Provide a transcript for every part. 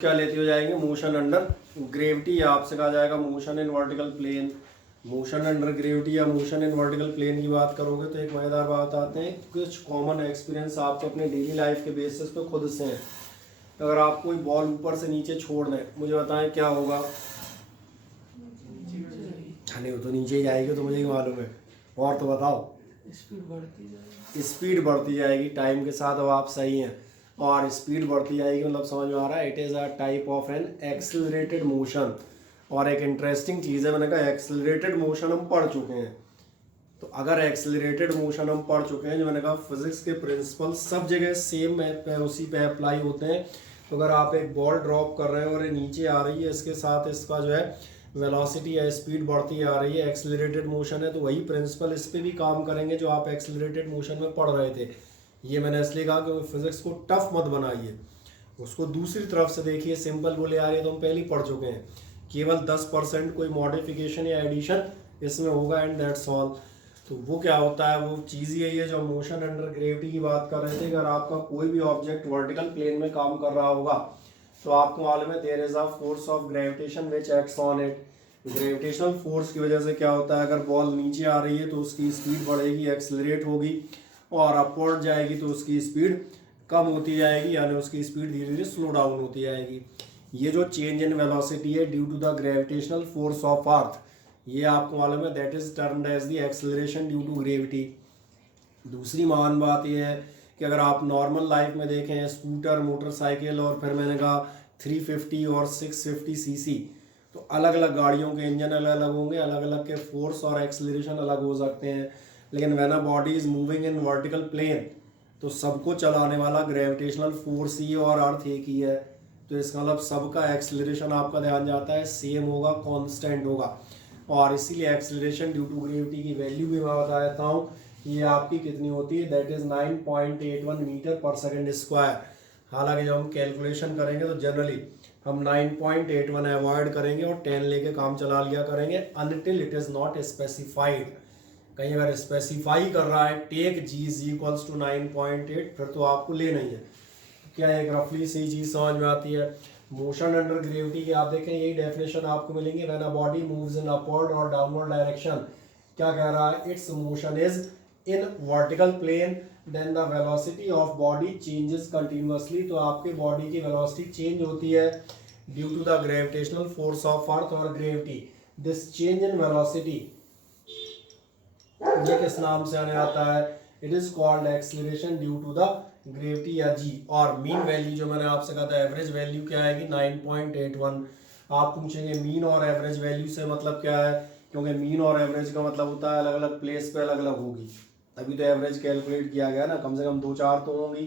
क्या लेते हो जाएंगे मोशन अंडर ग्रेविटी, या आपसे कहा जाएगा motion in vertical plane. Motion under gravity या मोशन इन वर्टिकल प्लेन की बात करोगे तो एक मज़ेदार बात आते हैं, कुछ कॉमन एक्सपीरियंस आपको अपने डेली लाइफ के बेसिस पे खुद से हैं। अगर आप कोई बॉल ऊपर से नीचे छोड़ दें, मुझे बताएं क्या होगा। नहीं, वो तो नीचे ही जाएगी, तो मुझे ही मालूम है। और तो बताओ। स्पीड बढ़ती जाएगी टाइम के साथ। अब आप सही हैं, और स्पीड बढ़ती जाएगी मतलब समझ में आ रहा है। It is a type of N accelerated motion. और एक इंटरेस्टिंग चीज़ है, मैंने कहा एक्सेलरेटेड मोशन हम पढ़ चुके हैं। तो अगर एक्सेलरेटेड मोशन हम पढ़ चुके हैं, जो मैंने कहा फिजिक्स के प्रिंसिपल सब जगह सेम है, उसी पे अप्लाई होते हैं। तो अगर आप एक बॉल ड्रॉप कर रहे हैं और ये नीचे आ रही है, इसके साथ इसका जो है वेलोसिटी या स्पीड बढ़ती आ रही है, एक्सेलरेटेड मोशन है, तो वही प्रिंसिपल इस पर भी काम करेंगे जो आप एक्सेलरेटेड मोशन में पढ़ रहे थे। ये मैंने इसलिए कहा कि फिजिक्स को टफ मत बनाइए, उसको दूसरी तरफ से देखिए। सिंपल बोले यार ये तो हम पहले ही पढ़ चुके हैं, केवल 10% कोई मॉडिफिकेशन या एडिशन इसमें होगा, एंड दैट्स ऑल। तो वो क्या होता है, वो चीज़ यही है जो मोशन अंडर ग्रेविटी की बात कर रहे थे। अगर आपका कोई भी ऑब्जेक्ट वर्टिकल प्लेन में काम कर रहा होगा, तो आपको मालूम है there is a force of gravitation which acts on it. Gravitational force की वजह से क्या होता है, अगर बॉल नीचे आ रही है तो उसकी स्पीड बढ़ेगी, एक्सेलरेट होगी, और अपवर्ड जाएगी तो उसकी स्पीड कम होती जाएगी, यानी उसकी स्पीड धीरे धीरे स्लो डाउन होती जाएगी। ये जो चेंज इन वेलोसिटी है due to the gravitational force of earth, ये आपको मालूम है that is termed as the acceleration due to gravity. दूसरी महान बात यह है कि अगर आप नॉर्मल लाइफ में देखें, स्कूटर, मोटरसाइकिल, और फिर मैंने कहा 350 और 650 सीसी, तो अलग अलग गाड़ियों के इंजन अलग अलग होंगे, अलग अलग के फोर्स और एक्सेलरेशन अलग हो सकते हैं। लेकिन when a body is moving in vertical plane, तो सबको चलाने वाला ग्रेविटेशनल फोर्स ही और अर्थ एक ही है। तो इसका मतलब सबका एक्सेलरेशन आपका ध्यान जाता है सेम होगा, कांस्टेंट होगा। और इसीलिए एक्सेलरेशन ड्यू टू ग्रेविटी की वैल्यू भी मैं बता देता हूँ, ये आपकी कितनी होती है, दैट इज 9.81 मीटर पर सेकेंड स्क्वायर। हालांकि जब हम कैलकुलेशन करेंगे तो जनरली हम 9.81 अवॉइड करेंगे और 10 लेके काम चला लिया करेंगे, until it is not specified. कहीं अगर स्पेसिफाई कर रहा है take g is equals to 9.8, फिर तो आपको लेना ही है। क्या एक रफली सही चीज़ समझ में आती है। मोशन अंडर ग्रेविटी की आप देखें यही डेफिनेशन आपको मिलेंगी, when a body moves in upward और डाउनवर्ड डायरेक्शन। क्या कह रहा है, its motion is in vertical plane, then the velocity of body changes continuously. तो आपके बॉडी की वेलोसिटी चेंज होती है due to the gravitational force of earth और gravity. This change in velocity ये किस नाम से आने आता है, it is called acceleration due to the gravity या जी। और मीन वैल्यू जो मैंने आपसे कहा था, एवरेज वैल्यू क्या आएगी 9.81। आप पूछेंगे मीन और एवरेज वैल्यू से मतलब क्या है, क्योंकि मीन और एवरेज का मतलब होता है अलग अलग प्लेस पे अलग अलग होगी, तभी तो एवरेज कैलकुलेट किया गया ना। कम से कम 2-4 तो होंगी,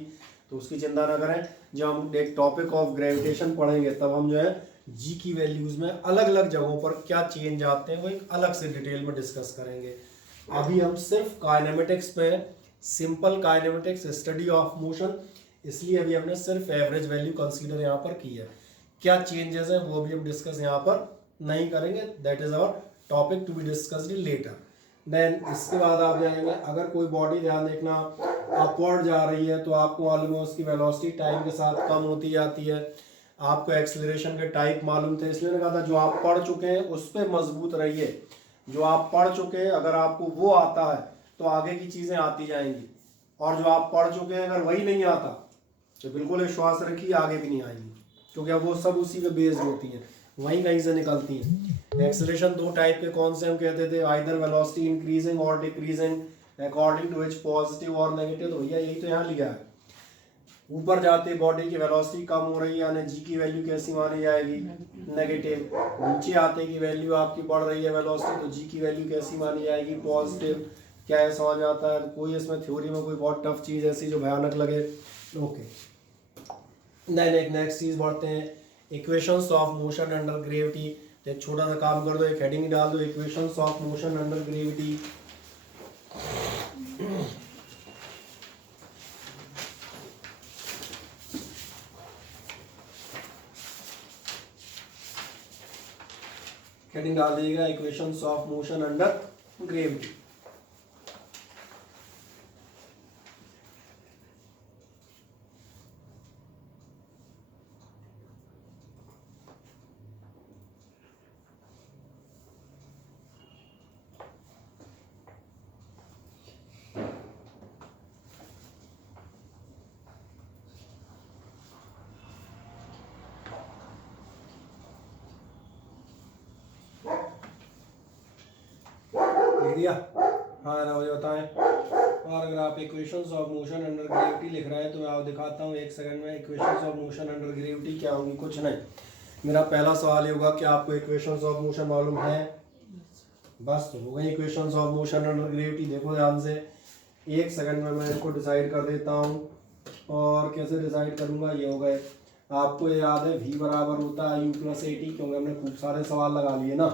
तो उसकी चिंता ना करें। जब हम एक टॉपिक ऑफ ग्रेविटेशन पढ़ेंगे तब हम जो है जी की वैल्यूज में अलग अलग जगहों पर क्या चेंज आते हैं वो एक अलग से डिटेल में डिस्कस करेंगे। अभी हम सिर्फ काइनेमेटिक्स पे, simple kinematics study of motion, इसलिए अभी हमने सिर्फ एवरेज वैल्यू कंसीडर यहाँ पर की है। क्या चेंजेस है वो भी हम डिस्कस यहाँ पर नहीं करेंगे, that is our topic to be discussed later. Then इसके बाद आप जाएंगे, अगर कोई बॉडी ध्यान देखना अपवर्ड जा रही है तो आपको मालूम है उसकी वेलोसिटी टाइम के साथ कम होती जाती है। आपको एक्सेलरेशन के टाइप मालूम थे, इसलिए मैंने कहा था जो आप पढ़ चुके हैं उस पर मजबूत रहिए। जो आप पढ़ चुके हैं अगर आपको वो आता है तो आगे की चीजें आती जाएंगी, और जो आप पढ़ चुके हैं अगर वही नहीं आता तो बिल्कुल विश्वास रखिए आगे भी नहीं आएंगी, क्योंकि अब वो सब उसी पे बेस्ड होती हैं, वहीं कहीं से निकलती हैं। एक्सेलरेशन 2 टाइप के कौन से हम कहते थे, आइदर वेलोसिटी इंक्रीजिंग और decreasing according to which positive और नेगेटिव। तो भैया यही तो यहाँ लिखा है, ऊपर जाते बॉडी की वेलोसिटी कम हो रही है यानी जी की वैल्यू कैसी मानी जाएगी, नेगेटिव। नीचे आते की वैल्यू आपकी बढ़ रही है वेलोसिटी, तो जी की वैल्यू कैसी मानी जाएगी, पॉजिटिव। क्या है समझ आता है, कोई इसमें थ्योरी में कोई बहुत टफ चीज़ ऐसी जो भयानक लगे, ओके। देन एक नेक्स्ट चीज़ बढ़ते हैं, equations of motion under gravity. एक छोटा सा काम कर दो, एक हेडिंग डाल दो, equations of motion under gravity. Heading डाल दीजिएगा equations of motion under gravity. लिख दिया? हाँ ना, मुझे बताएं। और अगर आप equations of motion under gravity लिख रहे हैं तो मैं आपको दिखाता हूँ 1 सेकंड में equations of motion under gravity क्या होंगी। कुछ नहीं, मेरा पहला सवाल ये होगा कि आपको इक्वेशंस ऑफ मोशन मालूम है? बस तो हो गई equations of motion under gravity. देखो ध्यान से, 1 सेकंड में मैं इसको डिसाइड कर देता हूँ। और कैसे डिसाइड करूँगा, ये हो गए। आपको याद है v बराबर होता है u प्लस ए टी, क्योंकि हमने खूब सारे सवाल लगा लिए ना।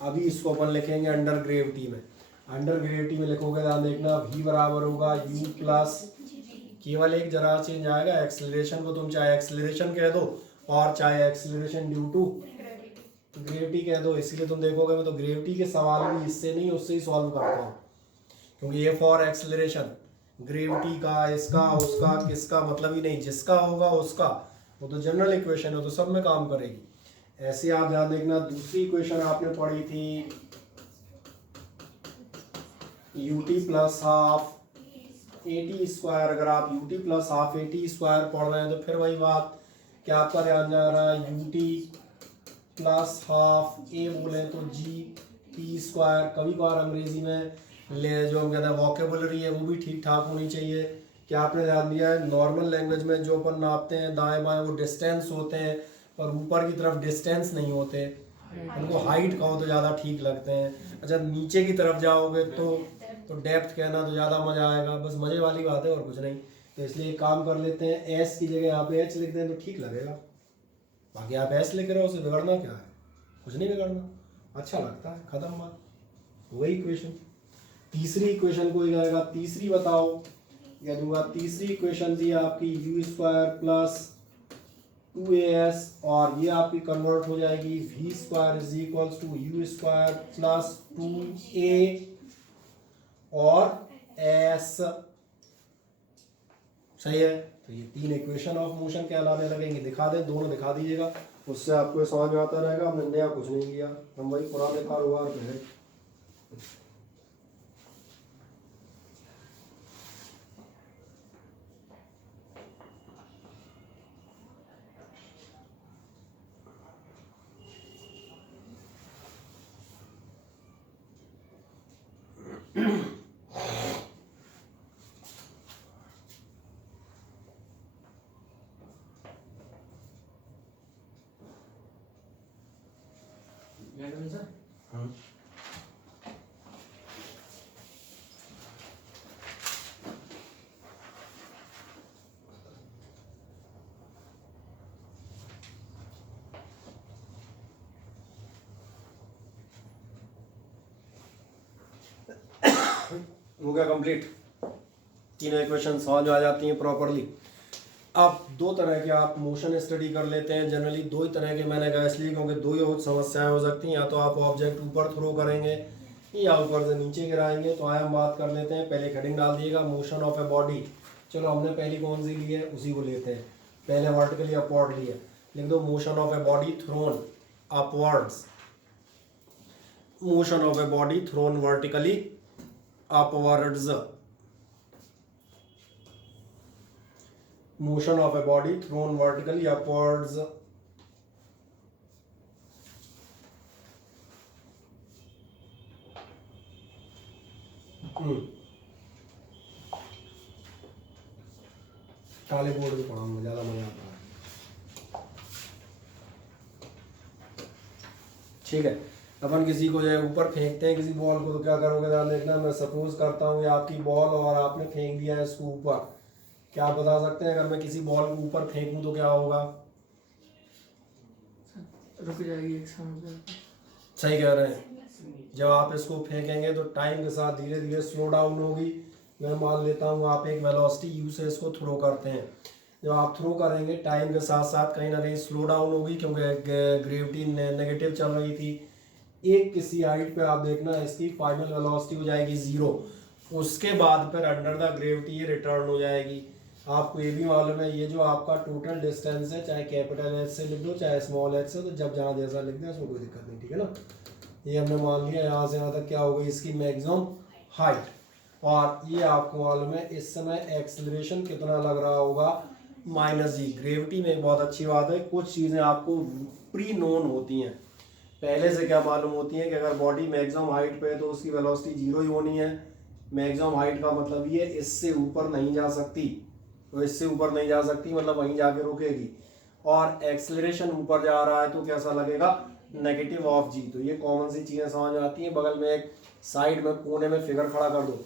अभी इसको अपन लिखेंगे अंडर ग्रेविटी में। अंडर ग्रेविटी में लिखोगे, ध्यान देखना, v बराबर होगा u प्लस, केवल एक जरा चेंज आएगा, एक्सेलरेशन को तुम चाहे एक्सेलरेशन कह दो और चाहे एक्सेलरेशन ड्यू टू ग्रेविटी कह दो। इसीलिए तुम देखोगे मैं तो ग्रेविटी के सवाल भी इससे नहीं उससे ही सॉल्व करता हूँ, क्योंकि ये फॉर एक्सेलरेशन, ग्रेविटी का, इसका, उसका, किसका मतलब ही नहीं, जिसका होगा उसका, वो तो जनरल इक्वेशन है, तो सब में काम करेगी। ऐसे आप ध्यान देखना, दूसरी इक्वेशन आपने पढ़ी थी ut plus half A T square. अगर आप ut plus half A T square पढ़ रहे हैं तो फिर वही बात कि आपका ध्यान जा रहा है ut प्लस हाफ ए बोले तो जी टी स्क्वायर। कभी कभार अंग्रेजी में ले जो हम कहते हैं वोकेबुलरी है वो भी ठीक ठाक होनी चाहिए। कि आपने ध्यान दिया है नॉर्मल लैंग्वेज में जो अपन नापते हैं दाएं बाएं वो डिस्टेंस होते हैं, पर ऊपर की तरफ डिस्टेंस नहीं होते, उनको हाइट कहो तो ज़्यादा ठीक लगते हैं। अच्छा नीचे की तरफ जाओगे तो डेप्थ कहना तो ज़्यादा मज़ा आएगा। बस मज़े वाली बात है और कुछ नहीं। तो इसलिए एक काम कर लेते हैं, एस की जगह यहाँ पे एच लिख दें तो ठीक लगेगा। बाकी आप एस लिख रहे हो, उसे बिगड़ना क्या है? कुछ नहीं बिगड़ना, अच्छा लगता है, खत्म बात, वही इक्वेशन। तीसरी इक्वेशन कोई आएगा, तीसरी बताओ क्या दूंगा। तीसरी इक्वेशन थी आपकी यू स्क्वायर प्लस 2as, और ये आपकी कन्वर्ट हो जाएगी v square is equals to u square plus 2a और s। सही है? तो ये 3 इक्वेशन ऑफ मोशन कहलाने लगेंगे। दिखा दें, दोनों दिखा दीजिएगा, उससे आपको समझ में आता रहेगा। हमने नया कुछ नहीं किया, हम वही पुराने कारोबार पे हैं। हो गया कंप्लीट, तीनों इक्वेशन सॉल्व आ जाती हैं प्रॉपरली। अब 2 तरह के आप मोशन स्टडी कर लेते हैं। जनरली 2 ही तरह के मैंने कहा इसलिए क्योंकि 2 ही समस्याएं हो सकती हैं, या तो आप ऑब्जेक्ट ऊपर थ्रो करेंगे या ऊपर से नीचे गिराएंगे। तो आए हम बात कर लेते हैं, पहले हेडिंग डाल दिएगा मोशन ऑफ ए बॉडी। चलो हमने पहली कौन सी ली है उसी को लेते हैं। पहले वर्टिकली अपवर्ड ली है, लिख दो motion of a body throne upwards. Motion of a body thrown vertically upwards. motion of a body thrown vertically upwards। काले बोर्ड पे पढ़ाऊंगा, ज्यादा मजा आता है। ठीक है, अपन किसी को जो है ऊपर फेंकते हैं किसी बॉल को, तो क्या करोगे ध्यान देखना। मैं सपोज करता हूँ ये आपकी बॉल और आपने फेंक दिया है इसको ऊपर। क्या आप बता सकते हैं अगर मैं किसी बॉल को ऊपर फेंकूं तो क्या होगा? रुक जाएगी एक समय। सही कह रहे हैं। जब आप इसको फेंकेंगे तो टाइम के साथ धीरे धीरे स्लो डाउन होगी। मैं मान लेता हूँ आप एक वेलोसिटी यू से इसको थ्रो करते हैं। जब आप थ्रो करेंगे टाइम के साथ साथ कहीं ना कहीं स्लो डाउन होगी, क्योंकि ग्रेविटी नेगेटिव चल रही थी। एक किसी हाइट पे आप देखना इसकी फाइनल वेलोसिटी हो जाएगी 0। उसके बाद फिर अंडर द ग्रेविटी ये रिटर्न हो जाएगी। आपको ये भी मालूम है ये जो आपका टोटल डिस्टेंस है, चाहे कैपिटल एच से लिख दो चाहे स्मॉल एच से, तो जब जहाँ जैसा लिख दें उसमें कोई दिक्कत नहीं, ठीक है ना। ये हमने मान लिया यहाँ से यहाँ तक क्या हो गई इसकी मैक्सिमम हाइट। और ये आपको मालूम है इस समय एक्सेलरेशन कितना लग रहा होगा, -g। ग्रेविटी में एक बहुत अच्छी बात है, कुछ चीज़ें आपको प्री नोन होती हैं, पहले से क्या मालूम होती है कि अगर बॉडी मैक्सिमम हाइट पे है तो उसकी वेलोसिटी 0 ही होनी है। मैक्सिमम हाइट का मतलब ये इससे ऊपर नहीं जा सकती, तो इससे ऊपर नहीं जा सकती मतलब वहीं जाके रुकेगी। और एक्सेलरेशन ऊपर जा रहा है तो कैसा लगेगा, नेगेटिव ऑफ जी। तो ये कॉमन सी चीज़ें समझ आती हैं। बगल में एक साइड में कोने में फिगर खड़ा कर दो।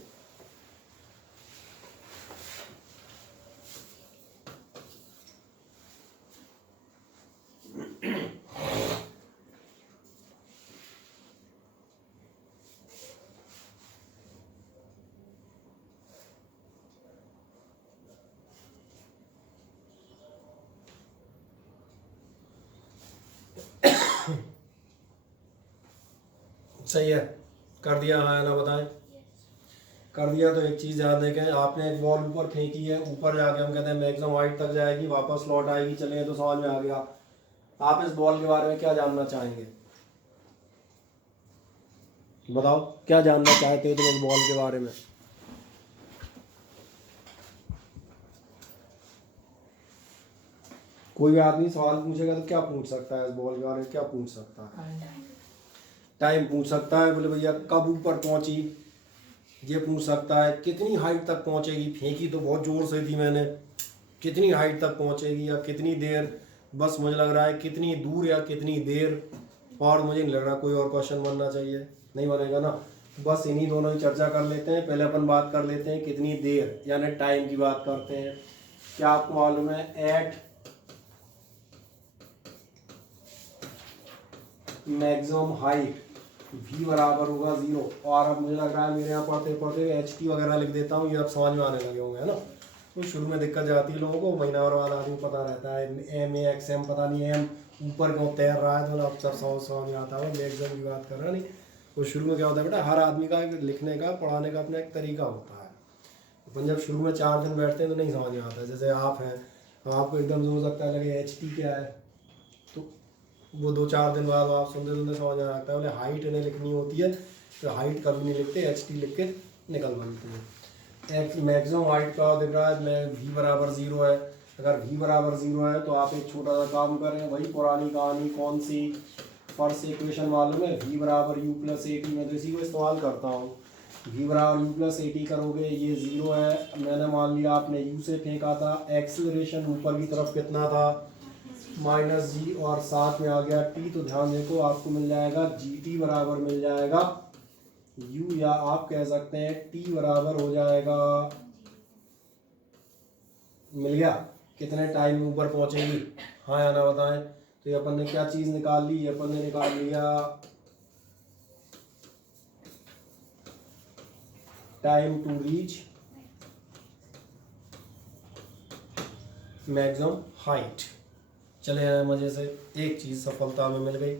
सही है, कर दिया, हाँ ना बताएं, कर दिया। तो एक चीज़ याद रखें, आपने एक बॉल ऊपर फेंकी है, ऊपर जाके हम कहते हैं मैक्सिमम हाइट तक जाएगी, वापस लौट आएगी, चलें तो समझ में आ गया। आप इस बॉल के बारे में क्या जानना चाहेंगे, बताओ क्या जानना चाहते हो तुम इस बॉल के बारे में? कोई भी आदमी सवाल पूछेगा तो क्या पूछ सकता है, इस बॉल के बारे में क्या पूछ सकता है? टाइम पूछ सकता है, बोले भैया कब ऊपर पहुंची, ये पूछ सकता है। कितनी हाइट तक पहुंचेगी, फेंकी तो बहुत जोर से थी मैंने, कितनी हाइट तक पहुंचेगी या कितनी देर, बस मुझे लग रहा है कितनी दूर या कितनी देर। और मुझे नहीं लग रहा कोई और क्वेश्चन बनना चाहिए, नहीं बनेगा ना। बस इन्हीं दोनों की चर्चा कर लेते हैं। पहले अपन बात कर लेते हैं कितनी देर यानी टाइम की बात करते हैं। क्या आपको मालूम है एट मैक्सिमम हाइट v बराबर होगा 0। और अब मुझे लग रहा है मेरे यहाँ पढ़ते पढ़ते एच टी वगैरह लिख देता हूँ, ये अब समझ में आने लगे होंगे, है ना। तो शुरू में दिक्कत जाती है लोगों को, महीना और वाला आदमी पता रहता है एम ए एक्स एम, पता नहीं एम ऊपर क्यों तैर रहा है, तो अब सब समझ नहीं आता है। मैक्सिमम की बात कर रहा नहीं। तो शुरू में क्या होता है बेटा, हर आदमी का लिखने का पढ़ाने का अपना एक तरीका होता है। अपन जब शुरू में 4 दिन बैठते हैं तो नहीं समझ में आता है। जैसे आप हैं, आपको एकदम से हो सकता है लगे एच टी क्या है, तो वो 2-4 दिन बाद आप सुनते सुनते समझ में आता है। बोले हाइट इन्हें लिखनी होती है तो हाइट कभी नहीं लिखते, एच टी लिख के निकल बनते हैं। एक्स मैक्सिमम हाइट का दिख रहा है मैं v बराबर 0 है। अगर v बराबर 0 है तो आप एक छोटा सा काम करें, वही पुरानी कहानी, कौन सी, फर्स्ट इक्वेशन मालूम है v बराबर u प्लस ए टी, मैं तो इसी को इस्तेमाल करता हूँ। v बराबर u प्लस ए टी करोगे, ये 0 है, मैंने मान लिया आपने u से फेंका था, एक्सेलरेशन ऊपर की तरफ कितना था माइनस जी, और साथ में आ गया टी। तो ध्यान देखो आपको मिल जाएगा जी टी बराबर मिल जाएगा u, या आप कह सकते हैं टी बराबर हो जाएगा, मिल गया कितने टाइम ऊपर पहुंचेगी, हाँ या ना बताएं। तो ये अपन ने क्या चीज निकाल ली, अपन ने निकाल लिया time to reach maximum height. चले आए मजे से, एक चीज सफलता में मिल गई।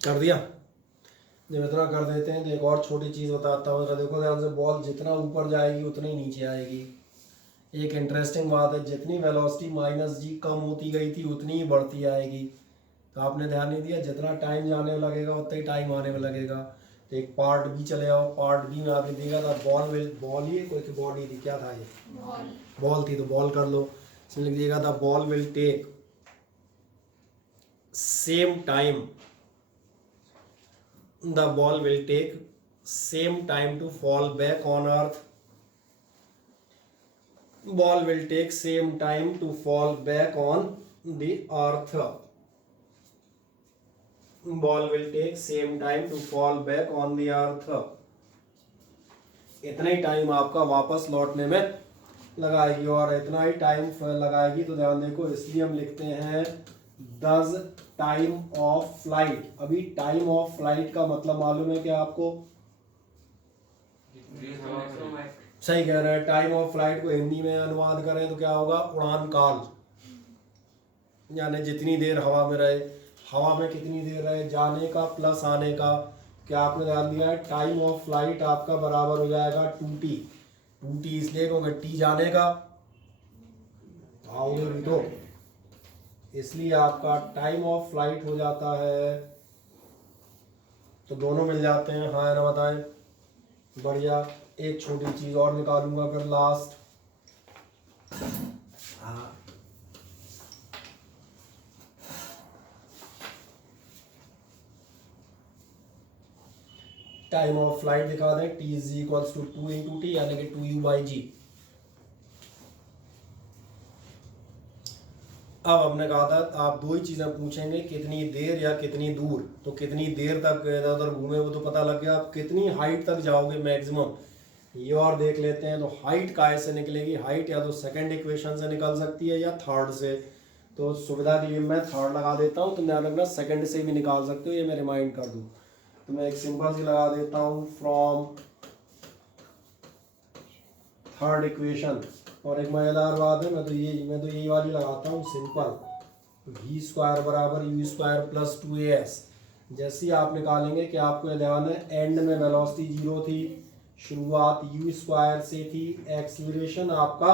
कर दिया, जब इतना कर देते हैं तो एक और छोटी चीज़ बताता हूँ। जरा देखो ध्यान से, बॉल जितना ऊपर जाएगी उतनी नीचे आएगी। एक इंटरेस्टिंग बात है, जितनी वेलोसिटी माइनस जी कम होती गई थी उतनी ही बढ़ती आएगी। तो आपने ध्यान नहीं दिया, जितना टाइम जाने में लगेगा उतना ही टाइम आने में लगेगा। एक पार्ट बी चले जाओ, पार्ट बी में आपने देखा था बॉल ही कोई की बॉडी थी, क्या था ये, बॉल थी, तो बॉल कर लो। इसमें लिख दिएगा था ball will take same time, the ball will take same time to fall back on earth, ball will take same time to fall back on the earth, ball will take same time to fall back on the earth, इतना ही time आपका वापस लौटने में लगाएगी, और इतना ही time लगाएगी तो ध्यान देखो, इसलिए हम लिखते हैं does टाइम ऑफ फ्लाइट। अभी टाइम ऑफ फ्लाइट का मतलब मालूम है क्या आपको? सही कह रहे हैं। टाइम ऑफ फ्लाइट को हिंदी में अनुवाद करें तो क्या होगा? उड़ान काल, यानी जितनी देर हवा में रहे, हवा में कितनी देर रहे, जाने का प्लस आने का। क्या आपने ध्यान दिया है? टाइम ऑफ फ्लाइट आपका बराबर हो जाएगा 2t, 2t इसलिए क्योंकि t जाने का, आओगे भी तो, इसलिए आपका टाइम ऑफ फ्लाइट हो जाता है। तो दोनों मिल जाते हैं, हाँ ना बताएं? बढ़िया। एक छोटी चीज और निकालूंगा फिर लास्ट, हाँ टाइम ऑफ फ्लाइट दिखा दें, t is equals to 2 into t, यानी कि 2u/g। अब हमने कहा था आप दो ही चीजें पूछेंगे, कितनी देर या कितनी दूर। तो कितनी देर तक इधर उधर घूमे वो तो पता लग गया, आप कितनी हाइट तक जाओगे मैक्सिमम, ये और देख लेते हैं। तो हाइट काय से निकलेगी? हाइट या तो सेकंड इक्वेशन से निकल सकती है या थर्ड से। तो सुविधा के लिए मैं थर्ड लगा देता हूँ, तो ध्यान रखना सेकंड से भी निकाल सकते हो, ये मैं रिमाइंड कर दूँ। तो मैं एक सिंपल सी लगा देता हूँ, फ्रॉम थर्ड इक्वेशन। और एक मजेदार बात है, मैं तो यही वाली लगाता हूँ, सिंपल। v स्क्वायर बराबर u स्क्वायर प्लस 2as। जैसे ही आप निकालेंगे कि आपको ध्यान है, एंड में वेलोसिटी 0 थी, शुरुआत u स्क्वायर से थी, एक्सीलरेशन आपका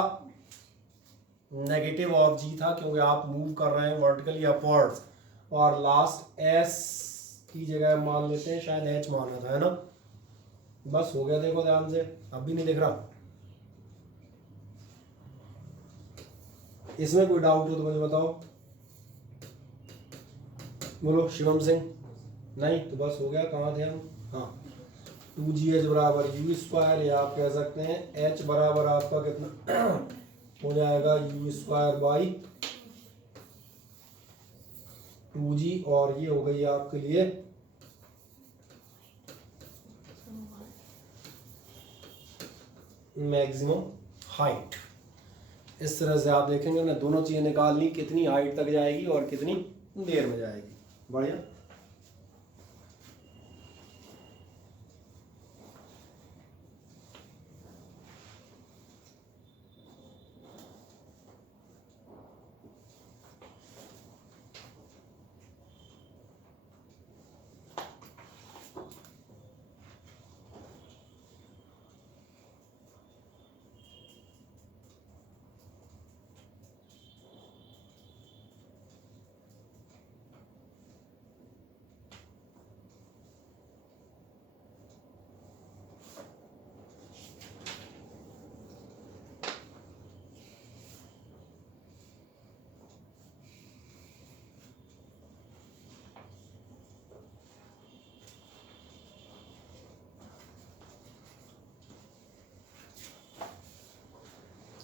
नेगेटिव ऑफ g था क्योंकि आप मूव कर रहे हैं वर्टिकली अपवर्ड्स, और लास्ट s की जगह मान लेते हैं, शायद h माना था, है ना? बस हो गया। देखो ध्यान से, अब भी नहीं दिख रहा? इसमें कोई डाउट हो तो मुझे बताओ, बोलो शिवम सिंह। नहीं तो बस हो गया। कहाँ थे हम? हाँ, 2gh बराबर u स्क्वायर, या आप कह सकते हैं h बराबर आपका कितना हो जाएगा, u स्क्वायर बाई 2g, और ये हो गई आपके लिए मैक्सिमम हाइट। इस तरह से आप देखेंगे ना, दोनों चीजें निकाल ली, कितनी हाइट तक जाएगी और कितनी देर में जाएगी। बढ़िया।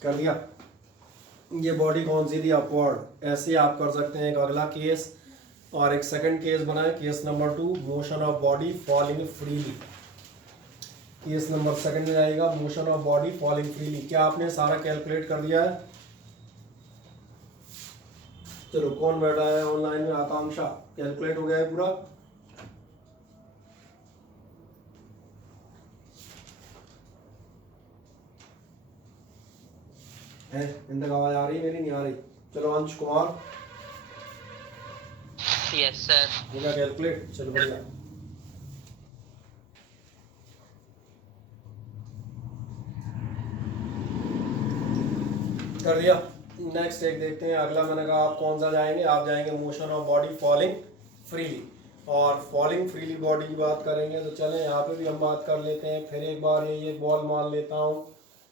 कर दिया। ये बॉडी कौन सी थी? अपवर्ड। ऐसे आप कर सकते हैं एक अगला केस, और एक सेकंड केस बनाए, case number 2, motion of body falling freely. Case number second में आएगा motion of body falling freely. क्या आपने सारा कैलकुलेट कर दिया है? चलो, कौन बैठा है ऑनलाइन में? आकांक्षा। कैलकुलेट हो गया है पूरा? है? इन तक आवाज आ रही है मेरी? नहीं आ रही? चलो, अंश कुमार। Yes sir. होगा कैलकुलेट? चलो बढ़िया। कर दिया। नेक्स्ट एक देखते हैं, अगला मैंने कहा आप कौन सा जाएंगे? आप जाएंगे motion of body falling freely. और फॉलिंग फ्रीली बॉडी की बात करेंगे तो चलें यहाँ पे भी हम बात कर लेते हैं। फिर एक बार ये बॉल मान लेता हूँ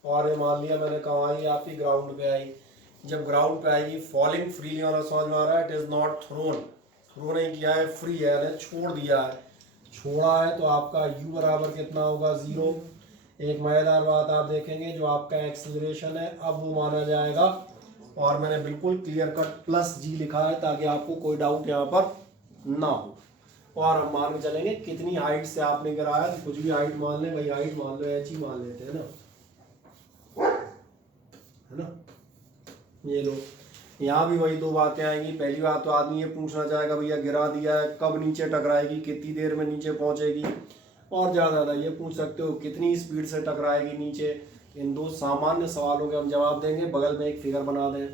और ये मान लिया मैंने, कहाँ आई आपकी ग्राउंड पे आई। जब ग्राउंड पे आएगी फॉलिंग फ्रीली वाला समझ में आ रहा है, it is not thrown, throw नहीं किया है, फ्री है यानी छोड़ दिया है। छोड़ा है तो आपका u बराबर कितना होगा 0। एक मज़ेदार बात आप देखेंगे, जो आपका एक्सेलरेशन है अब वो माना जाएगा, और मैंने बिल्कुल क्लियर कट प्लस g लिखा है ताकि आपको कोई डाउट यहाँ पर ना हो। और हम मान के चलेंगे कितनी हाइट से आपने गिराया, तो कुछ भी हाइट मान लें भाई, हाइट मान लो h ही मान लेते हैं ना, है ना। ये लो, यहाँ भी वही दो बातें आएंगी। पहली बात तो आदमी ये पूछना चाहेगा भैया गिरा दिया है कब नीचे टकराएगी, कितनी देर में नीचे पहुंचेगी, और ज़्यादा ये पूछ सकते हो कितनी स्पीड से टकराएगी नीचे। इन दो सामान्य सवालों के हम जवाब देंगे। बगल में एक फिगर बना दें।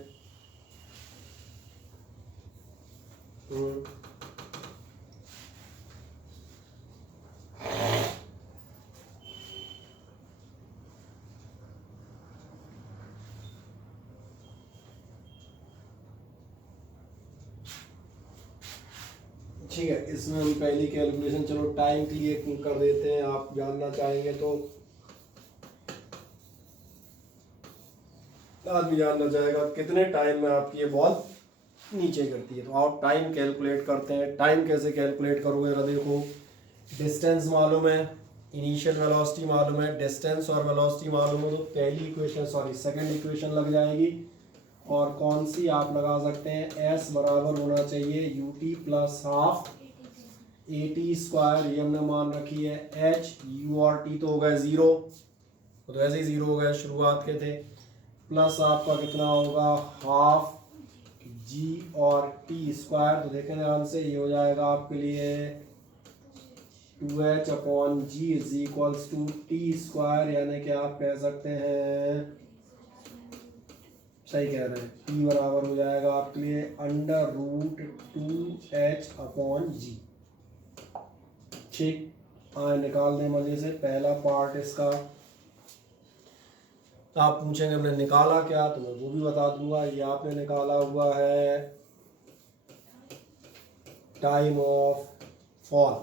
ठीक है, इसमें हम पहली कैलकुलेशन चलो टाइम के लिए कर देते हैं, आप जानना चाहेंगे तो आदमी जानना चाहेगा कितने टाइम में आपकी ये बॉल नीचे गिरती है। तो आप टाइम कैलकुलेट करते हैं। टाइम कैसे कैलकुलेट करोगे, जरा देखो, डिस्टेंस मालूम है, इनिशियल वेलोसिटी मालूम है, डिस्टेंस और वेलोसिटी मालूम है, तो पहली इक्वेशन सेकंड इक्वेशन लग जाएगी। और कौन सी आप लगा सकते हैं, s बराबर होना चाहिए ut plus half at square, ये हमने मान रखी है h, u और t तो हो गए 0, तो ऐसे ही 0 हो गए शुरुआत के थे, प्लस आपका कितना होगा हाफ g और t स्क्वायर। तो देखें ध्यान से, ये हो जाएगा आपके लिए 2h upon g is equals to t square, यानी कि आप कह सकते हैं, सही कह रहे हैं, t बराबर हो जाएगा आपके लिए अंडर रूट 2h अपॉन जी। ठीक, आए निकाल दें मजे से। पहला पार्ट इसका आप पूछेंगे हमने निकाला क्या, तो मैं वो भी बता दूंगा। ये आपने निकाला हुआ है टाइम ऑफ फॉल।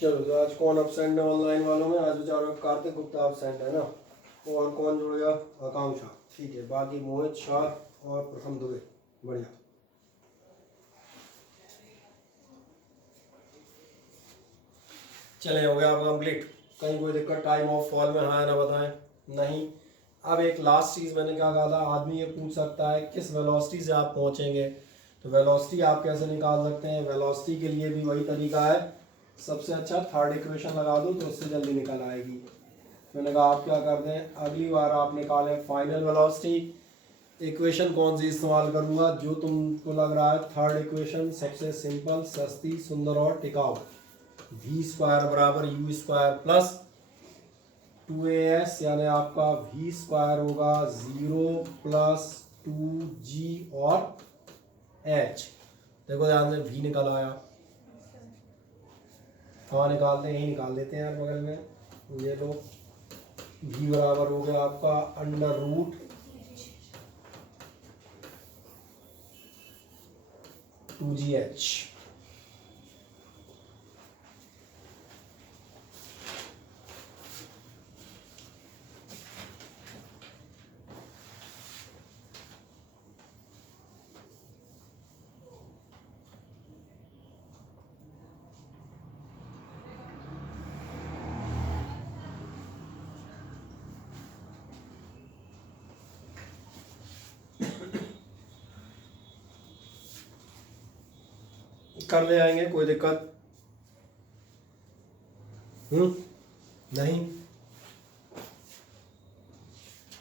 चलो, तो आज कौन अपसेंट है ऑनलाइन वालों में, आज बेचारों कार्तिक गुप्ता अपसेंट है ना, और कौन जुड़ेगा, आकांक्षा, ठीक है, बाकी मोहित शाह और प्रथम दुबे, बढ़िया। चले, हो गया आपका कंप्लीट। कहीं कोई दिक्कत टाइम ऑफ फॉल में, हाँ ना बताएं, नहीं। अब एक लास्ट चीज़ मैंने क्या कहा था, आदमी ये पूछ सकता है किस वेलोसिटी से आप पहुंचेंगे, तो वेलोसिटी आप कैसे निकाल सकते हैं। वेलोसिटी के लिए भी वही तरीका है, सबसे अच्छा थर्ड इक्वेशन लगा दो तो उससे जल्दी निकल आएगी। मैंने कहा आप क्या कर दें, अगली बार आप निकालें फाइनल वेलोसिटी। इक्वेशन कौन सी इस्तेमाल करूँगा, जो तुमको लग रहा है, थर्ड इक्वेशन सबसे सिंपल, सस्ती, सुंदर और टिकाऊ। v स्क्वायर बराबर u स्क्वायर प्लस 2as, यानी आपका v स्क्वायर होगा 0 प्लस 2g और h। देखो ध्यान से, v निकल आया, हाँ निकालते हैं, यही निकाल देते हैं यार बगल में। ये लो, v बराबर हो गया आपका अंडर रूट 2gh। कर ले आएंगे, कोई दिक्कत नहीं।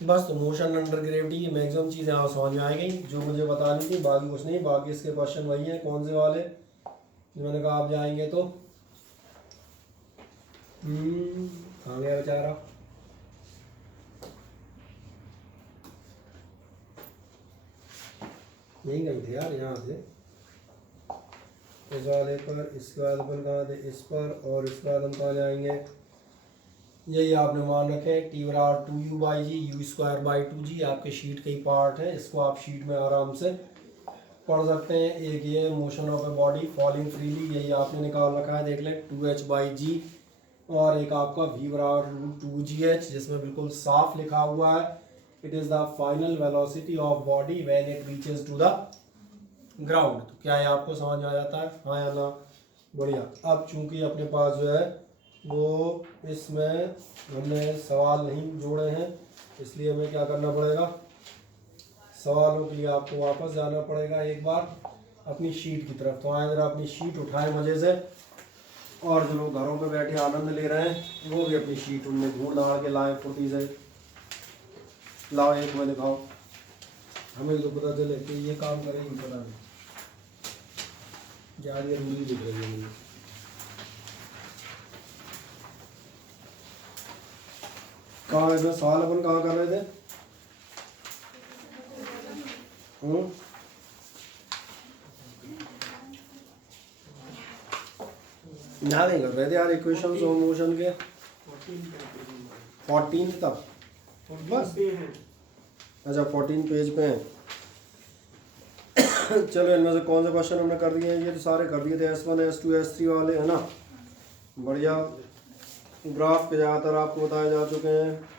बस तो मोशन अंडर ग्रेविटी की मैक्सिमम चीज़ें आप समझ में आ गई जो मुझे बतानी थी, बाकी कुछ नहीं। बाकी इसके क्वेश्चन वही हैं, कौन से वाले जो मैंने कहा आप जाएंगे तो कहाँ गया बेचारा, यहीं गए थे यार, यहाँ थे इस वाले पर, इसके बाद अपन कहाँ थे, इस पर, और इसके बाद हम कहाँ जाएंगे, यही आपने मान रखे टी बराबर 2u/g u²/2g आपके शीट के ही पार्ट है, इसको आप शीट में आराम से पढ़ सकते हैं। एक ये motion of a body falling freely, यही आपने निकाल रखा है, देख लें 2h/g, और एक आपका v बराबर 2gh जिसमें बिल्कुल साफ लिखा हुआ है it is the final velocity of body when it reaches to the ground. तो क्या ये आपको समझ में आ जाता है, हाँ या ना? बढ़िया। अब चूंकि अपने पास जो है वो इसमें हमने सवाल नहीं जोड़े हैं, इसलिए हमें क्या करना पड़ेगा, सवालों के लिए आपको वापस जाना पड़ेगा एक बार अपनी शीट की तरफ। तो आए जरा अपनी शीट उठाएं मज़े से, और जो लोग घरों पे बैठे आनंद ले रहे हैं वो भी अपनी शीट उनमें ढूंढ डाल के लाएं फुर्ती से। लाओ एक में दिखाओ, हमें तो पता चले कि ये काम करेगी, पता नहीं क्या ये रूढ़ी दिख रही है मुझे। कहाँ इसमें सवाल अपन कहाँ कर रहे थे? यहाँ नहीं कर रहे थे यार इक्वेशन ऑफ मोशन के 14 तक, बस अच्छा 14 पेज पे हैं। चलो इनमें से कौन से क्वेश्चन हमने कर दिए हैं, ये तो सारे कर दिए थे, S1 S2 S3 वाले है ना। बढ़िया, ग्राफ के ज़्यादातर आपको बताए जा चुके हैं।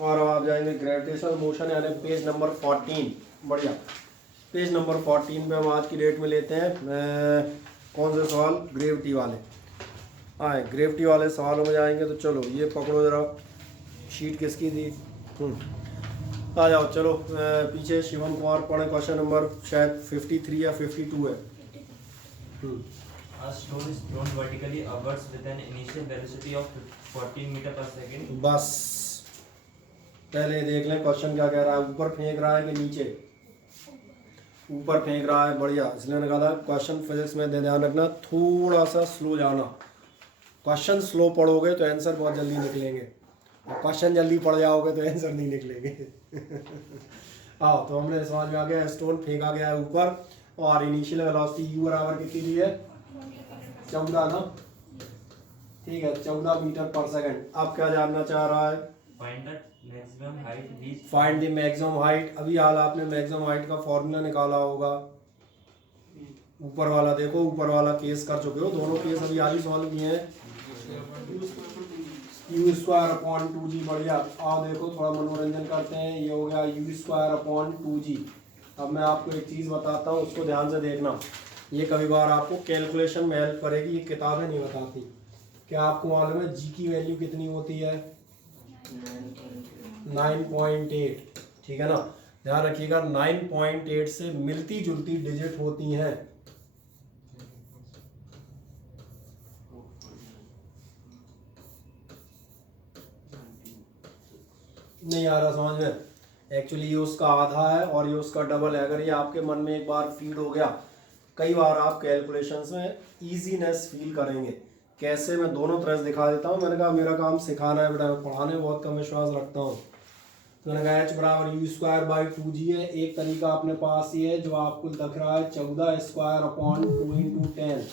और अब आप जाएंगे ग्रेविटेशनल मोशन यानी पेज नंबर 14। बढ़िया, पेज नंबर 14 पे हम आज की डेट में लेते हैं कौन से सवाल, ग्रेविटी वाले। आए ग्रेविटी वाले सवालों में जाएंगे तो चलो ये पकड़ो ज़रा, शीट किसकी थी, आ जाओ चलो पीछे शिवम कुमार पढ़े, क्वेश्चन नंबर शायद 53 या 52 है। A stone is thrown vertically upwards with an initial velocity of 14 meter per second. बस पहले देख लें क्वेश्चन क्या कह रहा है, ऊपर फेंक रहा है कि नीचे, ऊपर फेंक रहा है। बढ़िया, इसलिए मैंने कहा था क्वेश्चन फिजिक्स में ध्यान रखना, थोड़ा सा स्लो जाना। क्वेश्चन स्लो पढ़ोगे तो आंसर बहुत जल्दी निकलेंगे, और क्वेश्चन जल्दी पढ़ जाओगे तो आंसर नहीं निकलेंगे। आओ तो हमने समझ में आ गया, स्टोन फेंका गया है ऊपर और इनिशियल वेलोसिटी u बराबर कितनी दी है, 14 ना, ठीक है 14 मीटर पर सेकंड। अब क्या जानना चाह रहा है, Find the maximum height reached. Find the maximum height. अभी हाल आपने मैक्सिमम हाइट का फॉर्मूला निकाला होगा, ऊपर वाला देखो, ऊपर वाला केस कर चुके हो, दोनों केस अभी आज ही सॉल्व किए हैं। u²/2g। बढ़िया, आओ देखो थोड़ा मनोरंजन करते हैं, ये हो गया u²/2g। अब मैं आपको एक चीज़ बताता हूँ, उसको ध्यान से देखना, ये कभी बार आपको कैलकुलेशन में हेल्प करेगी, ये किताबें नहीं बताती। क्या आपको मालूम है जी की वैल्यू कितनी होती है, 9.8, ठीक है ना। ध्यान रखिएगा 9.8 से मिलती जुलती डिजिट होती हैं। नहीं आ रहा समझ में, एक्चुअली ये उसका आधा है और ये उसका डबल है। अगर ये आपके मन में एक बार फीड हो गया, कई बार आप कैलकुलेशंस में इजीनेस फील करेंगे। कैसे, मैं दोनों तरह से दिखा देता हूँ। मैंने कहा मेरा काम सिखाना है बेटा, पढ़ाने में बहुत कम विश्वास रखता हूँ। तो मैंने कहा h बराबर u²/2g है। एक तरीका अपने पास ये है जो आपको दिख रहा है 14²/2 × 10।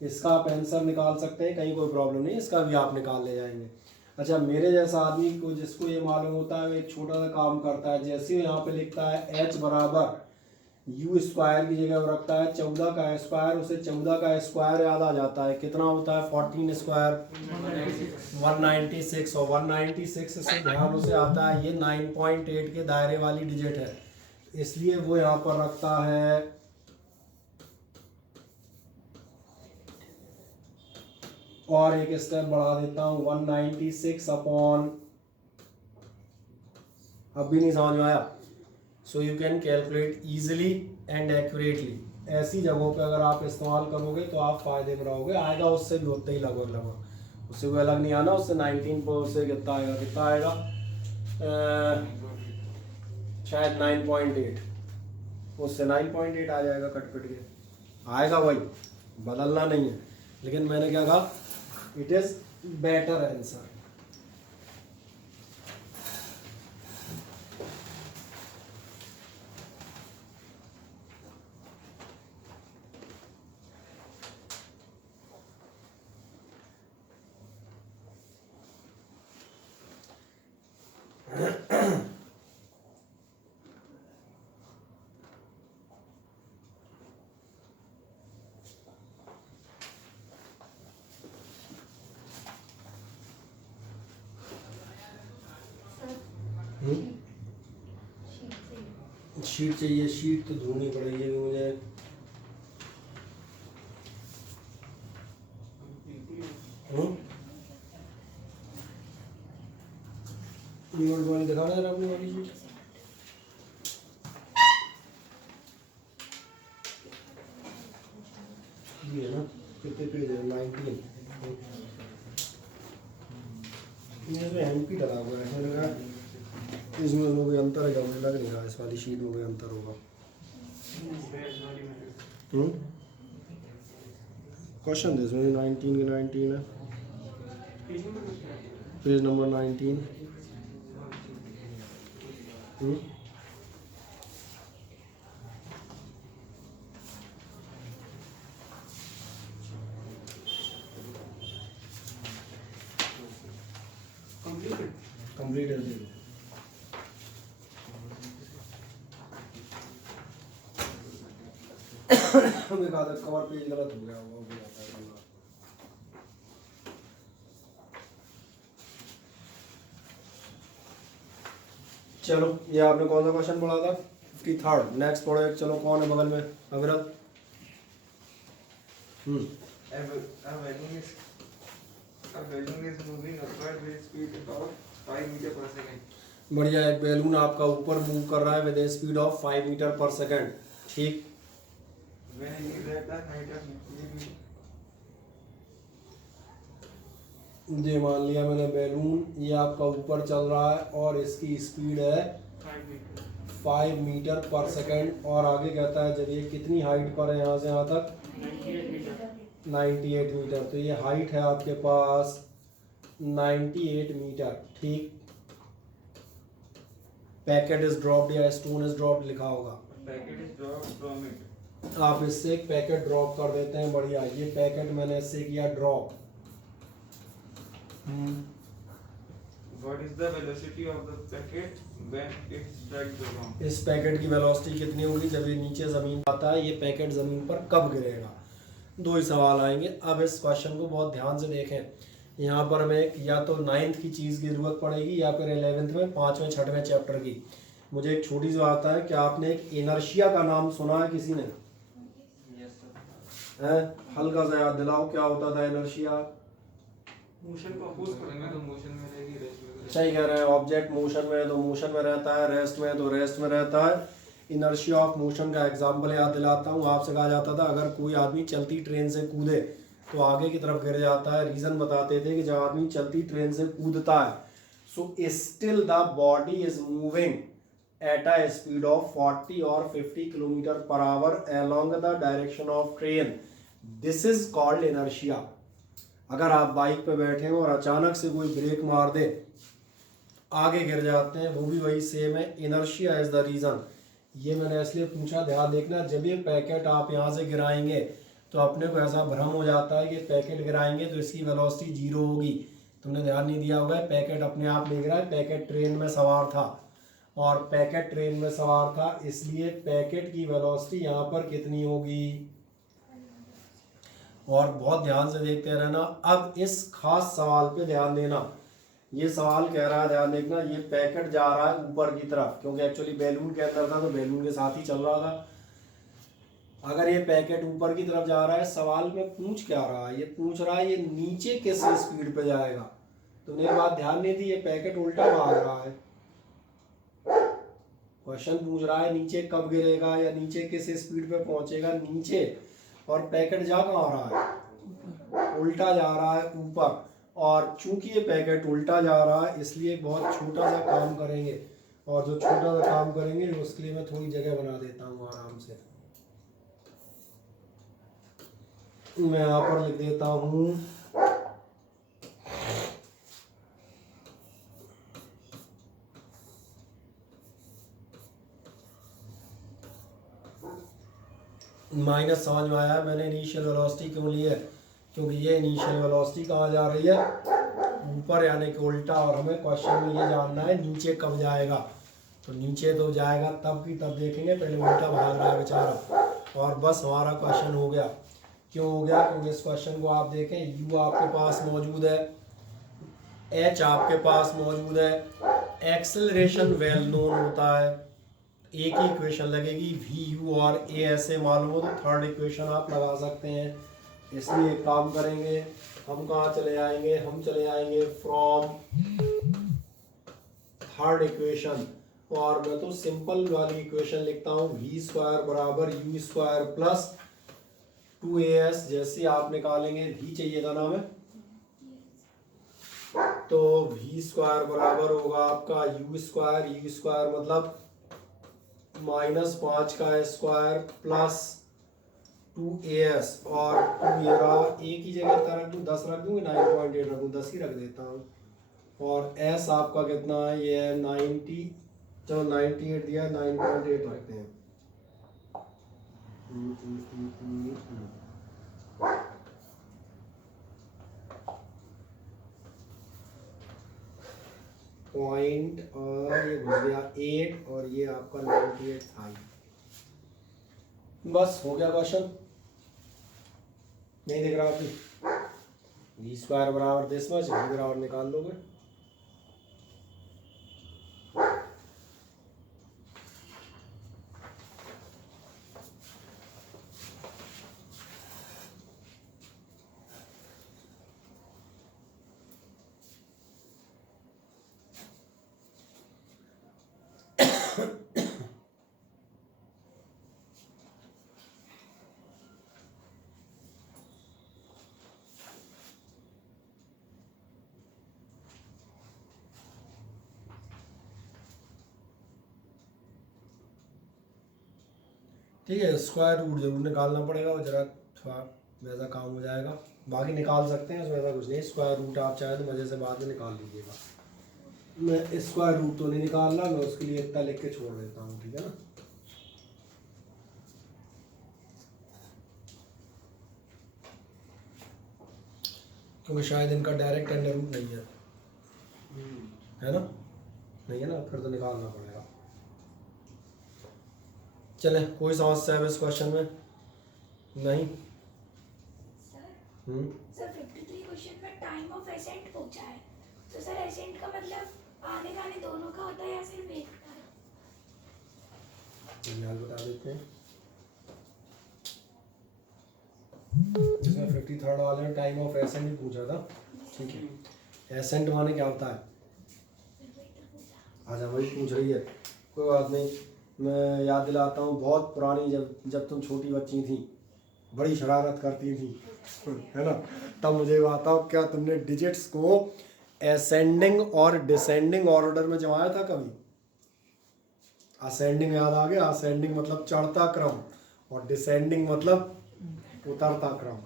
इसका आप आंसर निकाल सकते हैं, कहीं कोई प्रॉब्लम नहीं, इसका भी आप निकाल ले जाएंगे। अच्छा, मेरे जैसा आदमी को जिसको ये मालूम होता है वो एक छोटा सा काम करता है, जैसे ही यहाँ पे लिखता है h बराबर u² की जगह वो रखता है 14 का स्क्वायर, उसे 14 का स्क्वायर याद आ जाता है, कितना होता है 14 स्क्वायर 196, और 196 से ध्यान उसे आता है ये 9.8 के दायरे वाली डिजिट है, इसलिए वो यहाँ पर रखता है। और एक स्टेप बढ़ा देता हूँ 196 अपॉन, अब भी नहीं समझ में आया, so you can calculate easily and accurately. ऐसी जगहों पे अगर आप इस्तेमाल करोगे तो आप फायदे में रहोगे। आएगा उससे भी उतना ही लगभग, उससे कोई अलग नहीं आना। उससे 19 पर उससे कितना आएगा, शायद 9.8, उससे 9.8 आ जाएगा कट पिट के, आएगा वही, बदलना नहीं है। लेकिन मैंने क्या कहा, it is better answer. Sheet चाहिए, शीट तो ढूंढनी पड़ेगी अभी मुझे। नोट वाली दिखा रहे हैं अपनी वाली शीट। ये है ना, कितने पेज है? 19। इसमें एमपी डला हुआ है, मैंने कहा इसमें कोई अंतर है क्या, मुझे लग नहीं रहा इस वाली शीट में कोई अंतर होगा। क्वेश्चन दिस में 19 की 19 है, पेज नंबर 19। कंप्लीट है, देखो हमें कहा था कवर पेज गलत हो गया, वो हो जाता है। चलो, ये आपने कौन सा क्वेश्चन पढ़ा था? 53rd। नेक्स्ट पढ़ो एक, चलो कौन है बगल में? अविरत। A balloon is moving upward with speed of 5 metre per second. बढ़िया, एक बैलून आपका ऊपर मूव कर रहा है with speed of 5 metre per second. ठीक। When it is at the height of ये मान लिया मैंने बैलून, ये आपका ऊपर चल रहा है और इसकी स्पीड है 5 मीटर पर सेकंड। और आगे कहता है जब ये कितनी हाइट पर है, यहाँ से यहाँ तक 98 मीटर। तो ये हाइट है आपके पास 98 मीटर। ठीक। पैकेट इज ड्रॉप्ड या स्टोन इज ड्रॉप्ड लिखा होगा। Packet is dropped from it. आप इससे एक पैकेट ड्रॉप कर देते हैं। बढ़िया, ये पैकेट मैंने इससे किया drop. What is the velocity of the packet when it strikes the ground? इस पैकेट की वेलोसिटी कितनी होगी जब ये नीचे जमीन आता है? ये पैकेट जमीन पर कब गिरेगा? दो ही सवाल आएंगे। अब इस क्वेश्चन को बहुत ध्यान से देखें। यहाँ पर हमें एक या तो 9th की चीज़ की जरूरत पड़ेगी या फिर 11th में 5वें 6वें चैप्टर की। मुझे एक छोटी सी बात है, क्या आपने एक इनर्शिया का नाम सुना है किसी ने? है, हल्का सा याद दिलाओ, क्या होता था इनर्शिया? मोशन को अपोज करेंगे तो मोशन में रहेगी, रेस्ट में सही कह रहे हैं। ऑब्जेक्ट मोशन में है तो मोशन में रहता है, रेस्ट में है तो रेस्ट में रहता है। इनर्शिया ऑफ मोशन का एग्जाम्पल याद दिलाता हूँ। आपसे कहा जाता था अगर कोई आदमी चलती ट्रेन से कूदे तो आगे की तरफ गिर जाता है। रीज़न बताते थे कि जब आदमी चलती ट्रेन से कूदता है, so still the body is moving at a speed of 40 और 50 kilometre per hour along the direction of train. This is called inertia. अगर आप बाइक पे बैठे हो और अचानक से कोई ब्रेक मार दे, आगे गिर जाते हैं, वो भी वही सेम है। Inertia is the reason. ये मैंने इसलिए पूछा, ध्यान देखना। जब ये पैकेट आप यहाँ से गिराएंगे तो अपने को ऐसा भ्रम हो जाता है कि पैकेट गिराएंगे तो इसकी वेलोसिटी 0 होगी। तुमने ध्यान नहीं दिया होगा, पैकेट अपने आप ले गिरा है। पैकेट ट्रेन में सवार था और पैकेट ट्रेन में सवार था, इसलिए पैकेट की वेलोसिटी यहाँ पर कितनी होगी? और बहुत ध्यान से देखते रहना। अब इस खास सवाल पे ध्यान देना। ये सवाल कह रहा है, ध्यान देखना, ये पैकेट जा रहा है ऊपर की तरफ, क्योंकि एक्चुअली बैलून के अंदर था तो बैलून के साथ ही चल रहा था। अगर ये पैकेट ऊपर की तरफ जा रहा है, सवाल में पूछ क्या रहा है? ये पूछ रहा है ये नीचे किस स्पीड पे जाएगा। तुमने ये बात ध्यान नहीं दी, ये पैकेट उल्टा भाग रहा है। क्वेश्चन पूछ रहा है नीचे कब गिरेगा या नीचे किस स्पीड पे पहुंचेगा नीचे, और पैकेट जा कहाँ रहा है? उल्टा जा रहा है ऊपर। और चूंकि ये पैकेट उल्टा जा रहा है इसलिए बहुत छोटा सा काम करेंगे, और जो छोटा सा काम करेंगे उसके लिए मैं थोड़ी जगह बना देता हूँ आराम से। मैं यहाँ पर लिख देता हूँ माइनस। समझ में आया मैंने इनिशियल वेलोसिटी क्यों ली है, क्योंकि ये इनिशियल वेलोसिटी कहाँ जा रही है, ऊपर यानी कि उल्टा, और हमें क्वेश्चन में ये जानना है नीचे कब जाएगा। तो नीचे तो जाएगा तब की तब देखेंगे, पहले उल्टा भाग रहा है बेचारा। और बस हमारा क्वेश्चन हो गया। क्यों हो गया, क्योंकि इस क्वेश्चन को आप देखें, यू आपके पास मौजूद है, एच आपके पास मौजूद है, एक्सेलरेशन वेल नोन होता है, एक ही इक्वेशन लगेगी, वी यू और ए ऐसे मालूम हो तो थर्ड इक्वेशन आप लगा सकते हैं। इसलिए एक काम करेंगे, हम कहाँ चले आएंगे, हम चले आएंगे फ्रॉम थर्ड इक्वेशन, और मैं तो सिंपल वाली इक्वेशन लिखता हूँ, वी स्क्वायर बराबर यू स्क्वायर प्लस 2as। जैसे आप निकालेंगे, वी चाहिए था ना हमें, तो वी स्क्वायर बराबर होगा आपका यू स्क्वायर मतलब -5 का स्क्वायर प्लस 2as, और 2 ये रहा, एक ही जगह रख दूँ, 10 रख दूँ, 9.8 रख दूँ, 10 ही रख देता हूँ। और s आपका कितना है, ये है 90, चलो 98 दिया, 9.8 रखते हैं। पॉइंट और ये घुस गया 8, और ये आपका 98 था। बस हो गया क्वेश्चन। नहीं दिख रहा आपकी, वी स्क्वायर बराबर दिस मच, वी बराबर निकाल लोगे। ठीक है, स्क्वायर रूट जरूर निकालना पड़ेगा, और जरा थोड़ा वैसा काम हो जाएगा, बाकी निकाल सकते हैं, उसमें ऐसा कुछ नहीं। स्क्वायर रूट आप चाहे तो मज़े से बाद में निकाल लीजिएगा। मैं स्क्वायर रूट तो नहीं निकाल रहा, मैं उसके लिए इतना लिख के छोड़ देता हूँ, ठीक है ना। क्योंकि शायद इनका डायरेक्ट अंडर रूट नहीं है ना, नहीं है ना, फिर तो निकालना पड़ेगा। चले, कोई समस्या है इस क्वेश्चन में? नहीं। सर 53 क्वेश्चन में टाइम ऑफ एसेंट पूछा है, तो सर एसेंट का मतलब आने जाने दोनों का होता है या सिर्फ एक का? बता देते हैं। जिसमें 53rd वाले में टाइम ऑफ एसेंट भी पूछा था, ठीक है। एसेंट माने क्या होता है, अच्छा वही पूछ रही है, कोई बात नहीं। मैं याद दिलाता हूँ, बहुत पुरानी, जब तुम छोटी बच्ची थी, बड़ी शरारत करती थी, है ना, तब मुझे बताओ, क्या तुमने डिजिट्स को असेंडिंग और डिसेंडिंग ऑर्डर में जमाया था कभी? असेंडिंग याद आ गया, असेंडिंग मतलब चढ़ता क्रम, और डिसेंडिंग मतलब उतरता क्रम।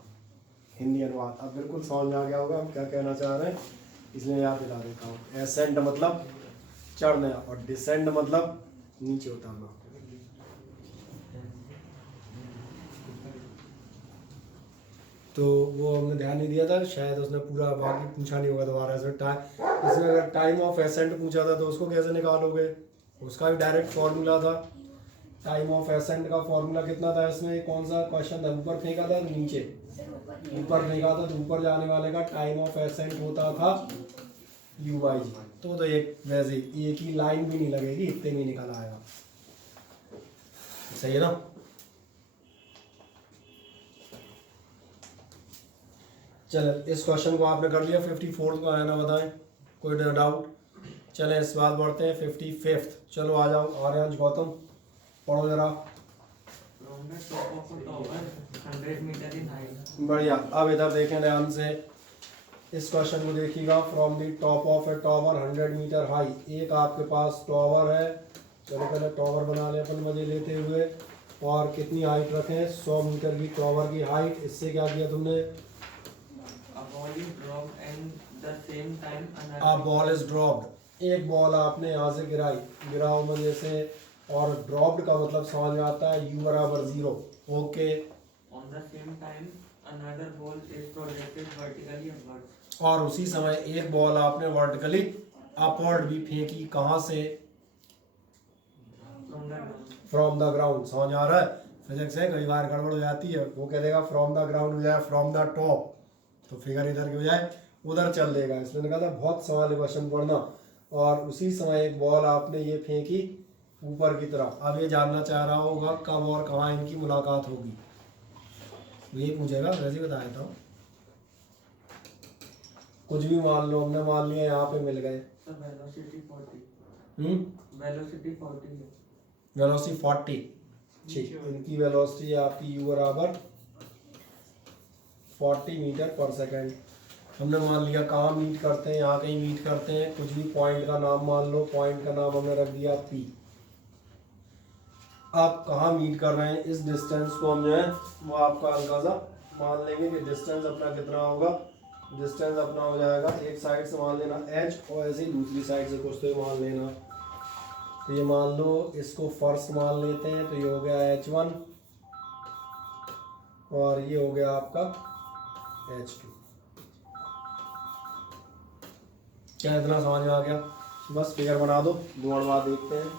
हिंदी अनुवाद अब बिल्कुल समझ में आ गया होगा हम क्या कहना चाह रहे हैं, इसलिए याद दिला देता हूँ। एसेंड मतलब चढ़ना, और डिसेंड मतलब नीचे उतरना। तो वो हमने ध्यान नहीं दिया था, शायद उसने पूरा बाकी पूछा नहीं होगा दोबारा से। इसमें अगर टाइम ऑफ एसेंट पूछा था तो उसको कैसे निकालोगे, उसका भी डायरेक्ट फॉर्मूला था। टाइम ऑफ एसेंट का फॉर्मूला कितना था इसमें, कौन सा क्वेश्चन था, ऊपर फेंका था नीचे? ऊपर फेंका था, तो ऊपर जाने वाले का टाइम ऑफ एसेंट होता था u/g। तो एक वैसे एक ही लाइन भी नहीं लगेगी, इतने में निकल आएगा, सही है ना। चलो, इस क्वेश्चन को आपने कर लिया। 54 को आना बताएं, कोई डाउट? चलें इस बात बढ़ते हैं 55th। चलो आ जाओ, आर्यंश गौतम पढ़ो जरा। बढ़िया, अब इधर देखें ध्यान से। इस क्वेश्चन को देखिएगा। From the top of a tower 100 metre high, एक आपके पास टावर है, चलो पहले टावर बना ले अपन मजे लेते हुए। और कितनी हाइट रखें, 100 मीटर की टावर की हाइट। इससे क्या किया तुमने, A ball is dropped and the same time a ball is dropped, एक बॉल आपने यहाँ से गिराई, गिराओ मजे से। और ड्रॉप्ड का मतलब समझ में आता है u बराबर 0। Okay, on the same time another ball is projected vertically upwards. और उसी समय एक बॉल आपने वर्टिकली अपवर्ड भी फेंकी, कहाँ से, From the ground. From the ground. समझ आ रहा है, फिजिक्स है, कई बार गड़बड़ हो जाती है। वो कह देगा फ्रॉम द ग्राउंड हो जाए फ्रॉम द टॉप, तो फिगर इधर की बजाय उधर चल देगा। इसलिए मैंने कहा था बहुत सवाल क्वेश्चन पढ़ना। और उसी समय एक बॉल आपने ये फेंकी ऊपर की तरफ। अब ये जानना चाह रहा होगा कब और कहाँ इनकी मुलाकात होगी, तो ये पूछेगा, वैसे ही बता देता हूँ। कुछ भी मान लो, हमने मान लिया यहाँ पे मिल गए। So velocity 40. वेलोसिटी Velocity 40 है. 40, ठीक। इनकी वेलोसिटी आपकी u बराबर 40 मीटर पर सेकेंड। हमने मान लिया कहाँ मीट करते हैं, यहाँ कहीं मीट करते हैं। कुछ भी पॉइंट का नाम मान लो, पॉइंट का नाम हमने रख दिया P। आप कहाँ मीट कर रहे हैं, इस डिस्टेंस को हम जो है वो आपका अंदाजा मान लेंगे कि डिस्टेंस अपना कितना होगा। डिस्टेंस अपना हो जाएगा, एक साइड से मान लेना h और ऐसे ही दूसरी साइड से कुछ तो मान लेना। तो ये मान लो इसको फर्स्ट मान लेते हैं, तो ये हो गया h1 और ये हो गया आपका h2। क्या इतना समझ में आ गया? बस फिगर बना दो, दो और बात देखते हैं।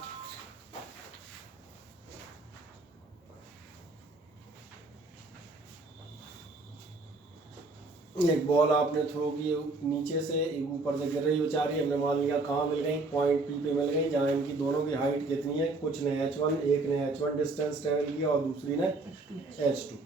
एक बॉल आपने थ्रो की नीचे से, एक ऊपर से गिर रही बेचारी। हमने मान लिया कहाँ मिल गई, पॉइंट पी पे मिल गई, जहाँ इनकी दोनों की हाइट कितनी है। कुछ ने h1, एक ने h1 डिस्टेंस ट्रेवल किया और दूसरी ने h2।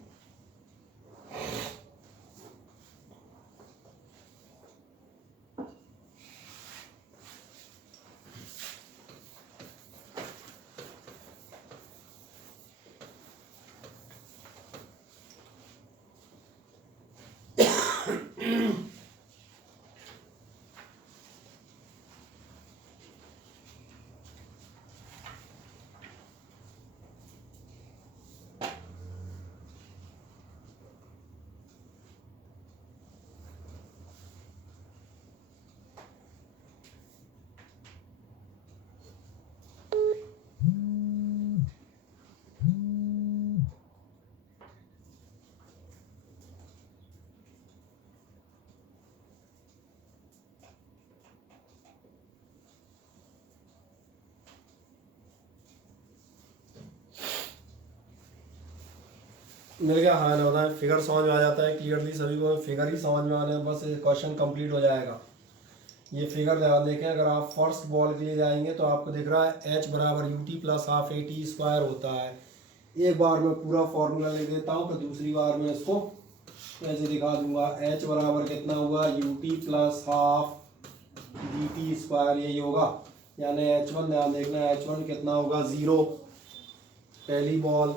मिल गया, हाँ ना होता है। फिगर समझ में आ जाता है क्लियरली सभी को, फिगर ही समझ में आने में बस क्वेश्चन कंप्लीट हो जाएगा। ये फिगर ध्यान देखें, अगर आप फर्स्ट बॉल के लिए जाएंगे तो आपको दिख रहा है h बराबर ut plus half AT square होता है। एक बार मैं पूरा फॉर्मूला लिख देता हूँ, फिर दूसरी बार मैं इसको ऐसे दिखा दूंगा। h बराबर कितना हुआ, ut plus half dt square, यही होगा। यानी h1 ध्यान देखना, h1 कितना होगा 0 पहली बॉल,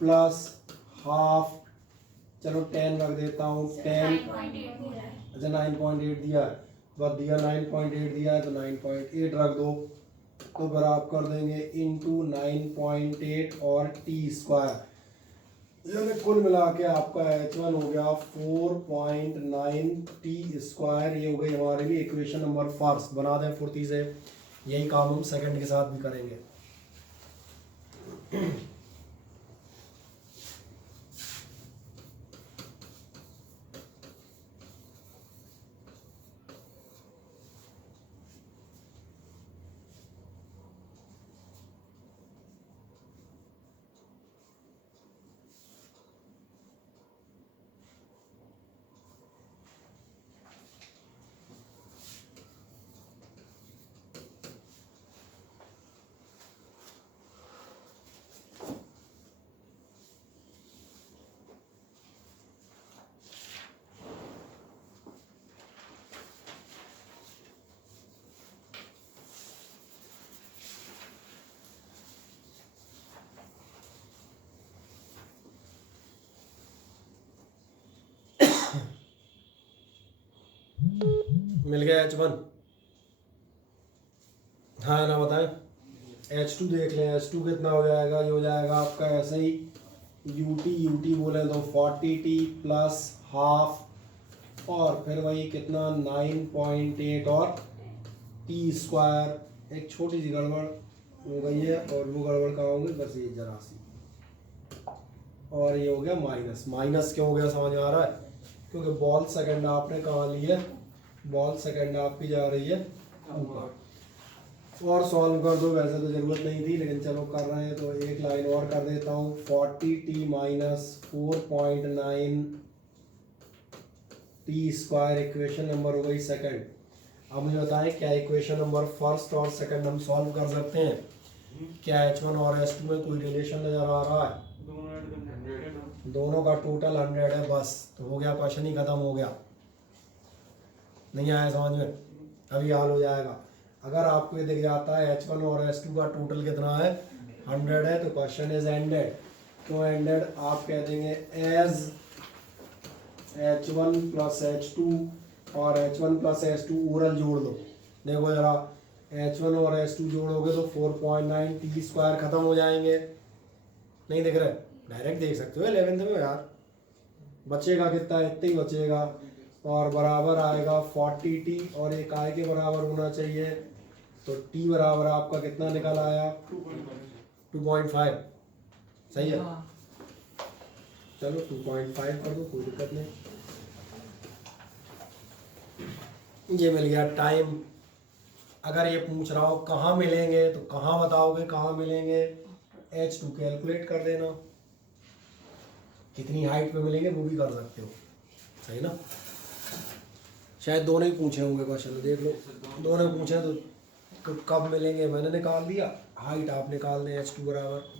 प्लस हाफ, चलो 10 रख देता हूँ, 10। 9.8 दिया है। अच्छा 9.8 दिया है, बस दिया 9.8 दिया है तो 9.8 रख दो। तो फिर आप कर देंगे इंटू 9.8 और टी स्क्वायर, यानी कुल मिला के आपका h1 हो गया 4.9 टी स्क्वायर। ये हो गई हमारे लिए इक्वेशन नंबर फर्स्ट। बना दें फुर्ती से, यही काम हम सेकंड के साथ भी करेंगे। मिल गया H1। हाँ ना बताएं। H2 देख लें, H2 कितना हो जाएगा, ये हो जाएगा आपका ऐसे ही UT बोले तो 40T प्लस हाफ और फिर वही कितना 9.8 और T स्क्वायर। एक छोटी सी गड़बड़ हो गई है और वो गड़बड़ कहाँ होगी, बस ये जरा सी, और ये हो गया माइनस। माइनस क्यों हो गया समझ में आ रहा है, क्योंकि बॉल सेकंड आपने कहाँ ली है, बॉल सेकंड आपकी जा रही है ऊपर। और सॉल्व कर दो, वैसे तो ज़रूरत नहीं थी लेकिन चलो कर रहे हैं तो एक लाइन और कर देता हूँ। 40T minus 4.9 T square equation number हो गई सेकंड। अब मुझे बताएं क्या इक्वेशन नंबर फर्स्ट और सेकंड हम सॉल्व कर सकते हैं? क्या H1 और H2 में कोई रिलेशन नज़र आ रहा है? दोनों का टोटल 100 है, बस तो हो गया, क्वेश्चन ही खत्म हो गया। नहीं आया समझ में? अभी हल हो जाएगा। अगर आपको ये दिख जाता है H1 और H2 का टोटल कितना है, 100 है, तो क्वेश्चन इज एंडेड। क्यों एंडेड? आप कह देंगे एज H1 प्लस H2 और H1 प्लस H2 ओरल जोड़ दो। देखो जरा, H1 और H2 जोड़ोगे तो 4.9 T स्क्वायर खत्म हो जाएंगे। नहीं दिख रहे? डायरेक्ट देख सकते हो 11th में यार। बचेगा कितना, इतना ही बचेगा और बराबर आएगा 40T और एक आय के बराबर होना चाहिए। तो T बराबर आपका कितना निकल आया, 2.5। सही है, हाँ। चलो 2.5 कर दो, कोई दिक्कत नहीं। ये मिल गया टाइम। अगर ये पूछ रहा हो कहाँ मिलेंगे तो कहाँ बताओगे, कहाँ मिलेंगे? H2 कैलकुलेट कर देना, कितनी हाइट पे मिलेंगे वो भी कर सकते हो। सही ना? शायद दोनों ही पूछे होंगे क्वेश्चन, देख लो दोनों पूछे तो कब मिलेंगे मैंने निकाल दिया, हाइट आप निकाल दें H2 बराबर।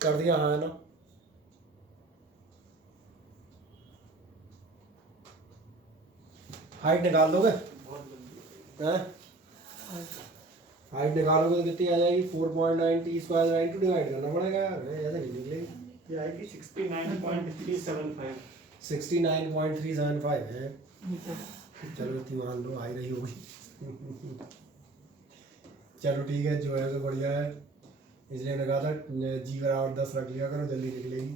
कर दिया हाँ है ना? हाइट निकाल दोगे हैं? हाइट निकालोगे तो कितनी आ जाएगी? 4.9 T स्क्वायर 9 डिवाइड करना पड़ेगा यार, ऐसे नहीं निकलेगी। ये आएगी 69.375। 69.375 है। चलो इतनी मान लो, आई रही होगी। चलो ठीक है, जो है तो बढ़िया है, इसलिए मैंने कहा था जी बराबर 10 रख लिया करो, जल्दी निकलेगी।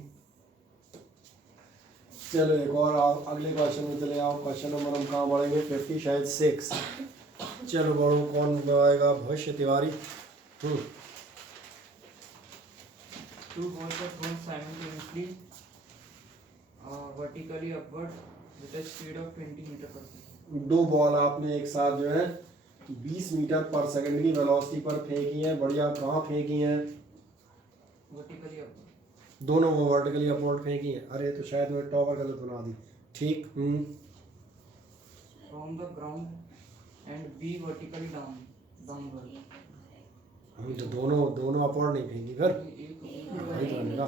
चलो एक और आओ, अगले क्वेश्चन में चले आओ। क्वेश्चन नंबर हम कहाँ बढ़ेंगे? 50 शायद 6। चलो बढ़ो, कौन आएगा? भविष्य Tiwari. Two balls are thrown simultaneously, vertically upward with a speed of 20 meter per second. दो बॉल आपने एक साथ जो है 20 मीटर पर सेकंड की वेलोसिटी पर फेंकी हैं। बढ़िया, कहाँ फेंकी हैं? Vertically upward. दोनों वो वर्टिकली अपवर्ड फेंकी हैं। अरे तो शायद मैंने टॉवर गलत बना दी। ठीक। From the ground and B vertically downward. हम तो दोनों अपवर्ड नहीं फेंकी फिर वही तो बनेगा।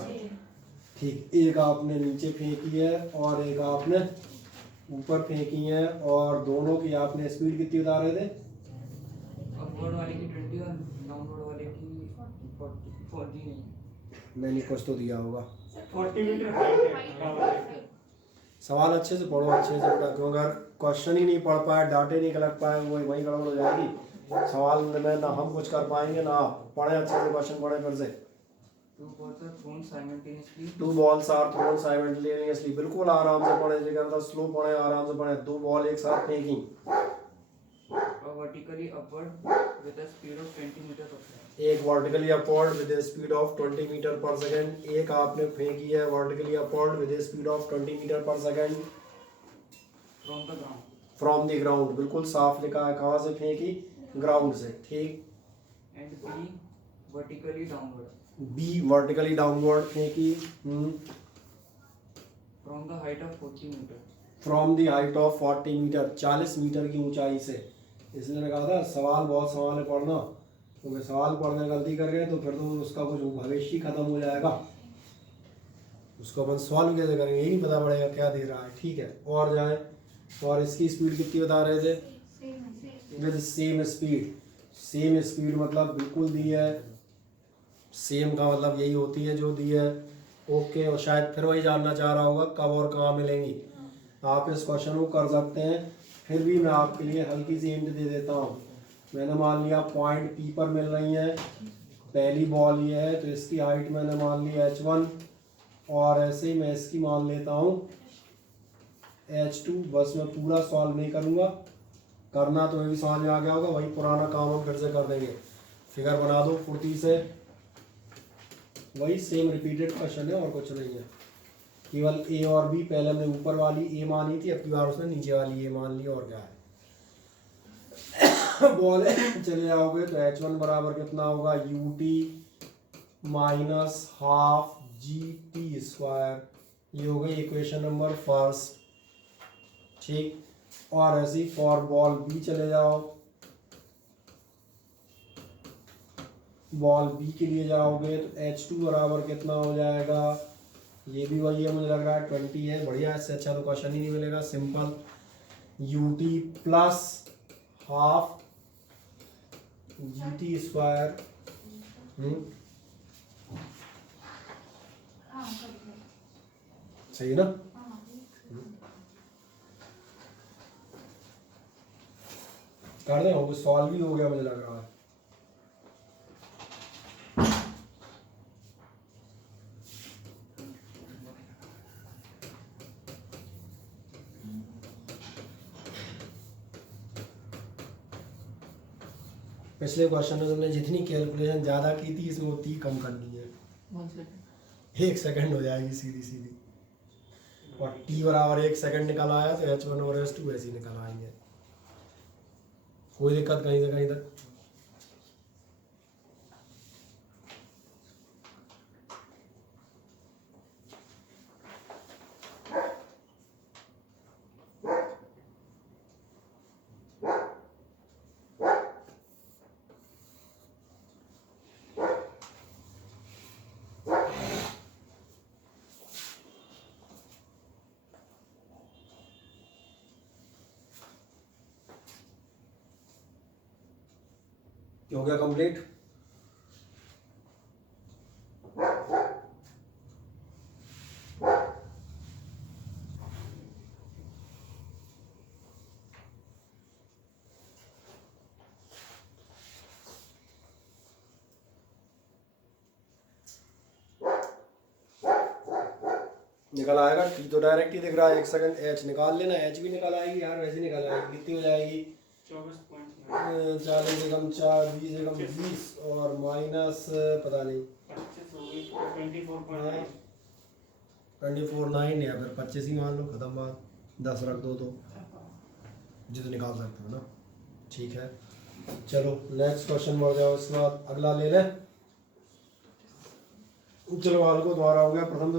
ठीक, एक आपने नीचे फेंकी है और एक आपने ऊपर फेंकी है, और दोनों की आपने स्पीड कितनी बता रहे थे? अपवर्ड वाले की 20 और डाउनवर्ड वाले की 40 नहीं। मैंने कुछ तो दिया होगा। 40 मीटर हाइट है। सवाल अच्छे से पढ़ो, अच्छे से बेटा, क्योंकि अगर क्वेश्चन ही नहीं पढ़ पाए, डाटे नहीं कलेक्ट पाए, वही गड़बड़ हो जाएगी। सवाल में ना हम कुछ कर पाएंगे ना आप। पढ़े अच्छे से, क्वेश्चन पढ़े फिर से। Two balls are thrown simultaneously, बिल्कुल आराम से पढ़े, जिक्र स्लो पढ़े, आराम से पढ़े। दो बॉल एक साथ फेंकी, vertically upward with a speed of 20 meter per second. एक vertically upward with speed of 20 metre per second, एक आपने फेंकी है vertically upward with speed of 20 metre per second From the ground. From the ground. बिल्कुल साफ लिखा है, कहाँ से फेंकी? ग्राउंड से। ठीक। And B vertically downward. B vertically downward फेंकी From the height of 40 meter. From the height of 40 metre, 40 metre की ऊंचाई से। इसलिए मैंने कहा था सवाल बहुत सवाल है पढ़ना, क्योंकि सवाल पढ़ने गलती कर गए तो फिर तो उसका कुछ भविष्य ही खत्म हो जाएगा। उसको अपन सॉल्व कैसे करेंगे यही नहीं पता पड़ेगा क्या दे रहा है। ठीक है, और जाए। और इसकी स्पीड कितनी बता रहे थे? With same speed. Same speed मतलब बिल्कुल दी है, सेम का मतलब यही होती है जो दी है। ओके, और शायद फिर वही जानना चाह रहा होगा कब और कहाँ मिलेंगी। आप इस क्वेश्चन को कर सकते हैं, फिर भी मैं आपके लिए हल्की सी हिंट दे देता हूँ। मैंने मान लिया पॉइंट पी पर मिल रही है, पहली बॉल ये है तो इसकी हाइट मैंने मान ली h1, और ऐसे ही मैं इसकी मान लेता हूँ h2। बस मैं पूरा सॉल्व नहीं करूँगा, करना तो भी समझ में आ गया होगा, वही पुराना काम हम फिर से कर देंगे। फिगर बना दो फुर्ती से, वही सेम रिपीटेड क्वेश्चन है और कुछ नहीं है। केवल ए और बी, पहले हमने ऊपर वाली ए मानी थी, अब की बार उसने नीचे वाली ए मान ली, और क्या है। बॉल चले जाओगे तो h1 बराबर कितना होगा? ut minus half gt square. ये हो गई इक्वेशन नंबर फर्स्ट। ठीक, और ऐसी फॉर बॉल बी चले जाओ, बॉल बी के लिए जाओगे तो h2 बराबर कितना हो जाएगा? ये भी वही है, मुझे लग रहा है 20 है। बढ़िया, इससे अच्छा तो क्वेश्चन ही नहीं मिलेगा। Simple, ut plus half gt square. सही है ना? कर दे, वो सॉल्व भी हो गया मुझे लग रहा है। पिछले क्वेश्चन में तुमने जितनी कैलकुलेशन ज़्यादा की थी, इसमें उतनी कम करनी है। 1 second. 1 सेकंड हो जाएगी सीधी सीधी। और t बराबर 1 सेकंड निकल आया तो h1 और h2 ऐसे ही निकल आएंगे। कोई दिक्कत कहीं से कहीं तक? हो गया कंप्लीट? निकल आएगा। टी तो डायरेक्ट ही दिख रहा है, 1 सेकंड। एच निकाल लेना, एच भी निकल आएगी यार, वैसे निकल आएगी। कितनी हो जाएगी? 24.9 40 एकम 4, 20 एकम 20 और माइनस पता नहीं 24.9 24/9 या फिर 25 ही मान लो, खत्म बात। 10 रख दो तो जी तो निकाल सकते हो ना। ठीक है, चलो नेक्स्ट क्वेश्चन बढ़ जाओ, इसके बाद अगला ले लें। चलो हाल को दोबारा हो गया। प्रथम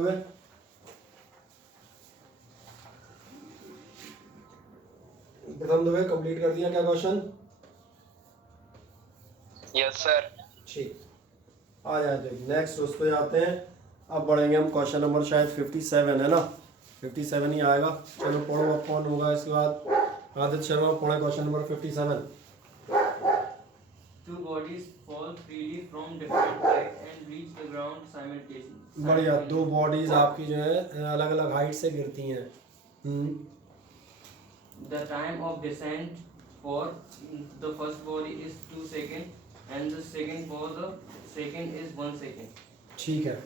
दुबे कंप्लीट कर दिया क्या क्वेश्चन? Yes sir. ठीक, आ जाते नेक्स्ट उस पर जाते हैं। अब बढ़ेंगे हम क्वेश्चन नंबर शायद 57 है ना, 57 ही आएगा। चलो पढ़ो, अब कौन होगा इसके बाद? आदित्य शर्मा पढ़े question number 57। Two bodies fall freely from different height and reach the ground simultaneously. बढ़िया, दो बॉडीज आपकी जो है अलग अलग हाइट से गिरती हैं। The time of descent for the first body is 2 seconds and the second for the second is 1 second. ठीक है,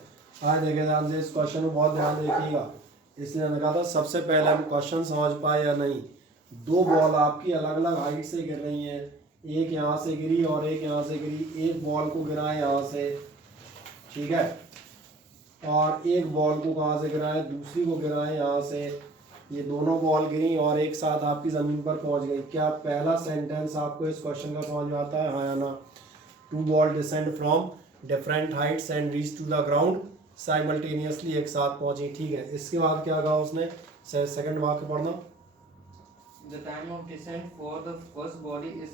आज देखें ध्यान से, इस क्वेश्चन में बहुत ध्यान देखिएगा। इसलिए मैंने कहा था सबसे पहले हम क्वेश्चन समझ पाए या नहीं। दो बॉल आपकी अलग अलग हाइट से गिर रही हैं, एक यहाँ से गिरी और एक यहाँ से गिरी। एक बॉल को गिराए यहाँ से, ठीक है, और एक बॉल को कहाँ से गिराए, दूसरी को गिराए यहाँ से। ये दोनों बॉल गिरी और एक साथ आपकी ज़मीन पर पहुँच गई। क्या पहला सेंटेंस आपको इस क्वेश्चन का समझ में आता है, हाँ या ना? Two ball descend from different heights and reach to the ground simultaneously, एक साथ पहुँची। ठीक है, इसके बाद क्या कहा उसने? सेकंड वाक्य पढ़ना। The time of descent for the first body is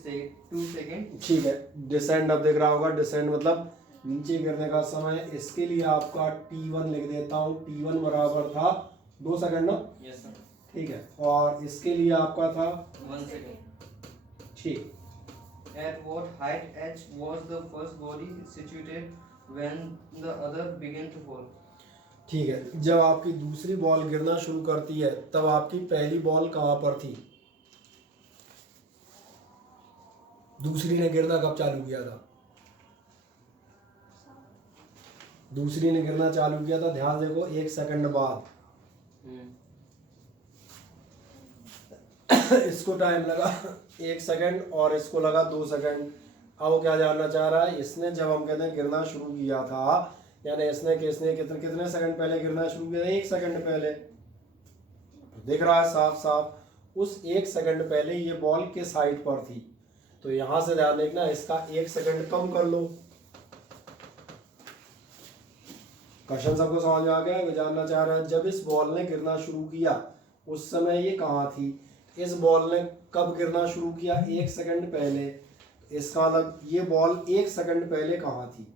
2 seconds. ठीक है, डिसेंड अब दिख रहा होगा, डिसेंड मतलब नीचे गिरने का समय। इसके लिए आपका T1 लिख देता हूँ। T1 बराबर था 2 सेकंड ना? Yes sir. ठीक है, और इसके लिए आपका था 1 second. ठीक। At what height h was the first body situated when the other began to fall? ठीक है, जब आपकी दूसरी बॉल गिरना शुरू करती है तब आपकी पहली बॉल कहाँ पर थी? दूसरी ने गिरना कब चालू किया था? दूसरी ने गिरना चालू किया था, ध्यान देखो, 1 सेकंड बाद। इसको टाइम लगा 1 सेकंड और इसको लगा 2 सेकंड। अब वो क्या जानना चाह रहा है? इसने जब हम कहते हैं गिरना शुरू किया था, यानी इसने कितने कितने सेकंड पहले गिरना शुरू किया था? 1 सेकंड पहले। दिख रहा है साफ साफ, उस 1 सेकंड पहले ये बॉल किस हाइट पर थी? तो यहां से ध्यान देखना, इसका 1 सेकंड कम कर लो। क्वेश्चन सबको समझ में आ गया? वो जानना चाह रहा है जब इस बॉल ने गिरना शुरू किया उस समय ये कहाँ थी। इस बॉल ने कब गिरना शुरू किया? 1 सेकंड पहले। इसका मतलब ये बॉल 1 सेकंड पहले कहाँ थी,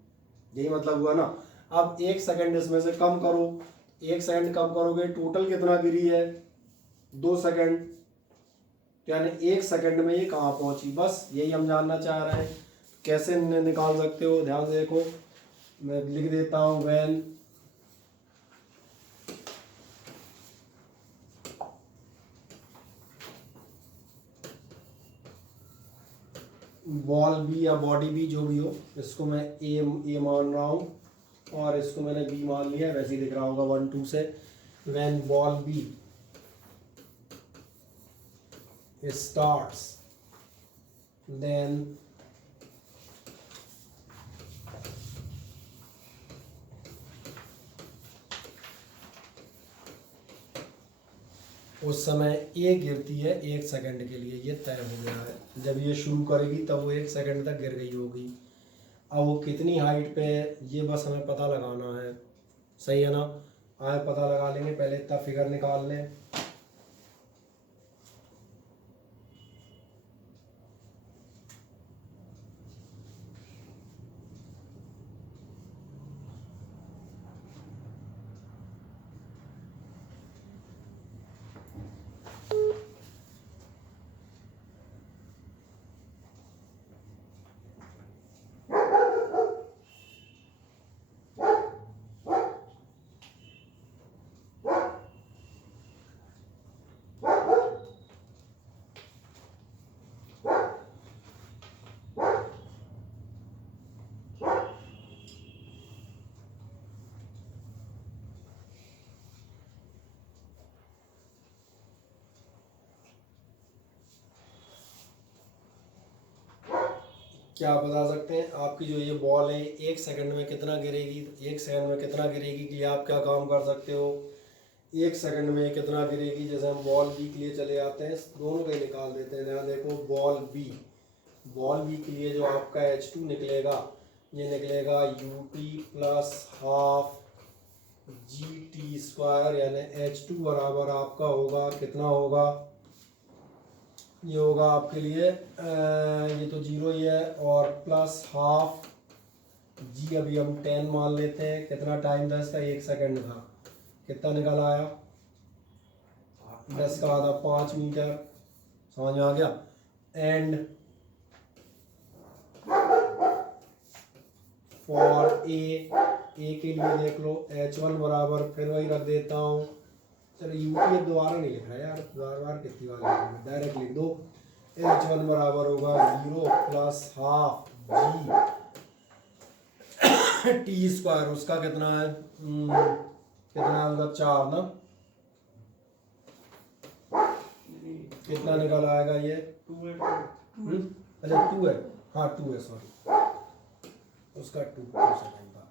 यही मतलब हुआ ना। अब 1 सेकंड इसमें से कम करो, 1 सेकंड कम करोगे, टोटल कितना गिरी है? 2 सेकंड। यानी 1 सेकंड में ये कहाँ पहुंची, बस यही हम जानना चाह रहे हैं। कैसे निकाल सकते हो, ध्यान से देखो, मैं लिख देता हूँ। व्हेन बॉल बी या बॉडी बी जो भी हो, इसको मैं ए मान रहा हूँ और इसको मैंने बी मान लिया, वैसे ही दिख रहा होगा 1 2 से। When ball B starts then उस समय ए गिरती है 1 सेकंड के लिए, ये तय हो गया है। जब ये शुरू करेगी तब वो 1 सेकंड तक गिर गई होगी। अब वो कितनी हाइट पे है ये बस हमें पता लगाना है, सही है ना? आए पता लगा लेंगे, पहले इतना फिगर निकाल लें। क्या आप बता सकते हैं आपकी जो ये बॉल है 1 सेकंड में कितना गिरेगी? 1 सेकंड में कितना गिरेगी के लिए आप क्या काम कर सकते हो? 1 सेकंड में कितना गिरेगी? जैसे हम बॉल बी के लिए चले आते हैं, दोनों को ही निकाल देते हैं। ध्यान देखो, बॉल बी के लिए जो आपका H2 निकलेगा, ये निकलेगा UT प्लस हाफ GT², यानी H2 बराबर आपका होगा, कितना होगा? ये होगा आपके लिए ये तो 0 ही है, और प्लस हाफ जी। अभी हम 10 मान लेते हैं। कितना टाइम था इसका? 1 सेकंड था। कितना निकल आया? 10 का आधा 5 मीटर। समझ में आ गया? एंड फॉर ए के लिए देख लो H1 बराबर, फिर वही रख देता हूँ। चलो यूपी दोबारा नहीं लिख रहा यार, बार बार कितनी बार लिखूंगा, डायरेक्ट लिख दो। H1 बराबर होगा 0 plus half G T square. उसका कितना है? कितना है उसका? 4 ना। कितना निकल आएगा ये? 2 अच्छा 2 है, हाँ 2 है, सॉरी, उसका 2 सेकंड था।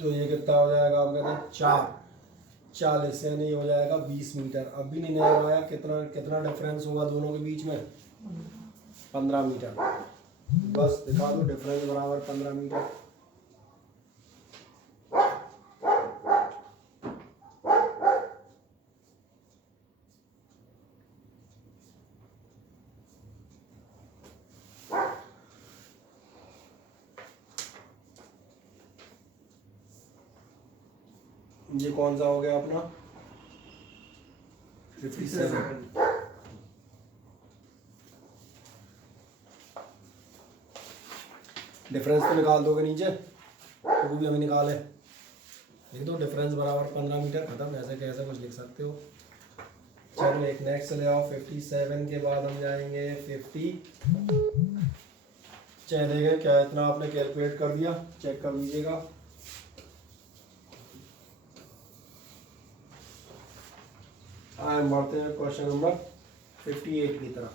तो ये कितना हो जाएगा? हम कहते हैं 40 यानी हो जाएगा 20 मीटर। अब भी नहीं नजर आया कितना कितना डिफरेंस होगा दोनों के बीच में? 15 मीटर। बस दिखा दो, डिफरेंस बराबर 15 मीटर। ये कौन सा हो गया अपना? 57। डिफरेंस तो निकाल दोगे नीचे, तो वो भी हमें निकाले। लिख दो डिफरेंस बराबर 15 मीटर, खत्म। ऐसे कैसे कुछ लिख सकते हो। चलो एक नेक्स्ट चले आओ। 57 के बाद हम जाएंगे 50। चाहे देखें क्या इतना आपने कैलकुलेट कर दिया, चेक कर लीजिएगा। आए बढ़ते हैं क्वेश्चन नंबर 58 की तरफ।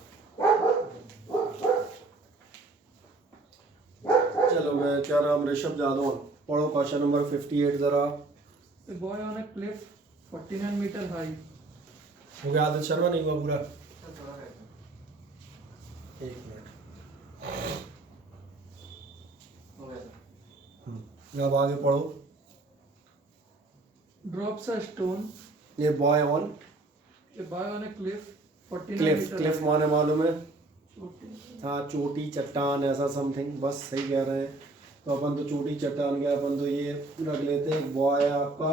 चलो मैं क्या नाम, ऋषभ जादौन, पढ़ो क्वेश्चन नंबर 58 जरा। A boy on a cliff 49 meter high. हो गया? आदित्य शर्मा नहीं हुआ पूरा? थोड़ा रहता है। 1 मिनट। हो गया सर। अब आगे पढ़ो। Drops a stone. ये boy on A boy on a cliff 49 Cliff, meter Cliff high. माने मालूम है? छोटी। हाँ चोटी, चट्टान, ऐसा समथिंग। बस सही कह रहे हैं। तो अपन तो चोटी चट्टान गया, अपन तो ये रख लेते हैं। एक बॉय है आपका,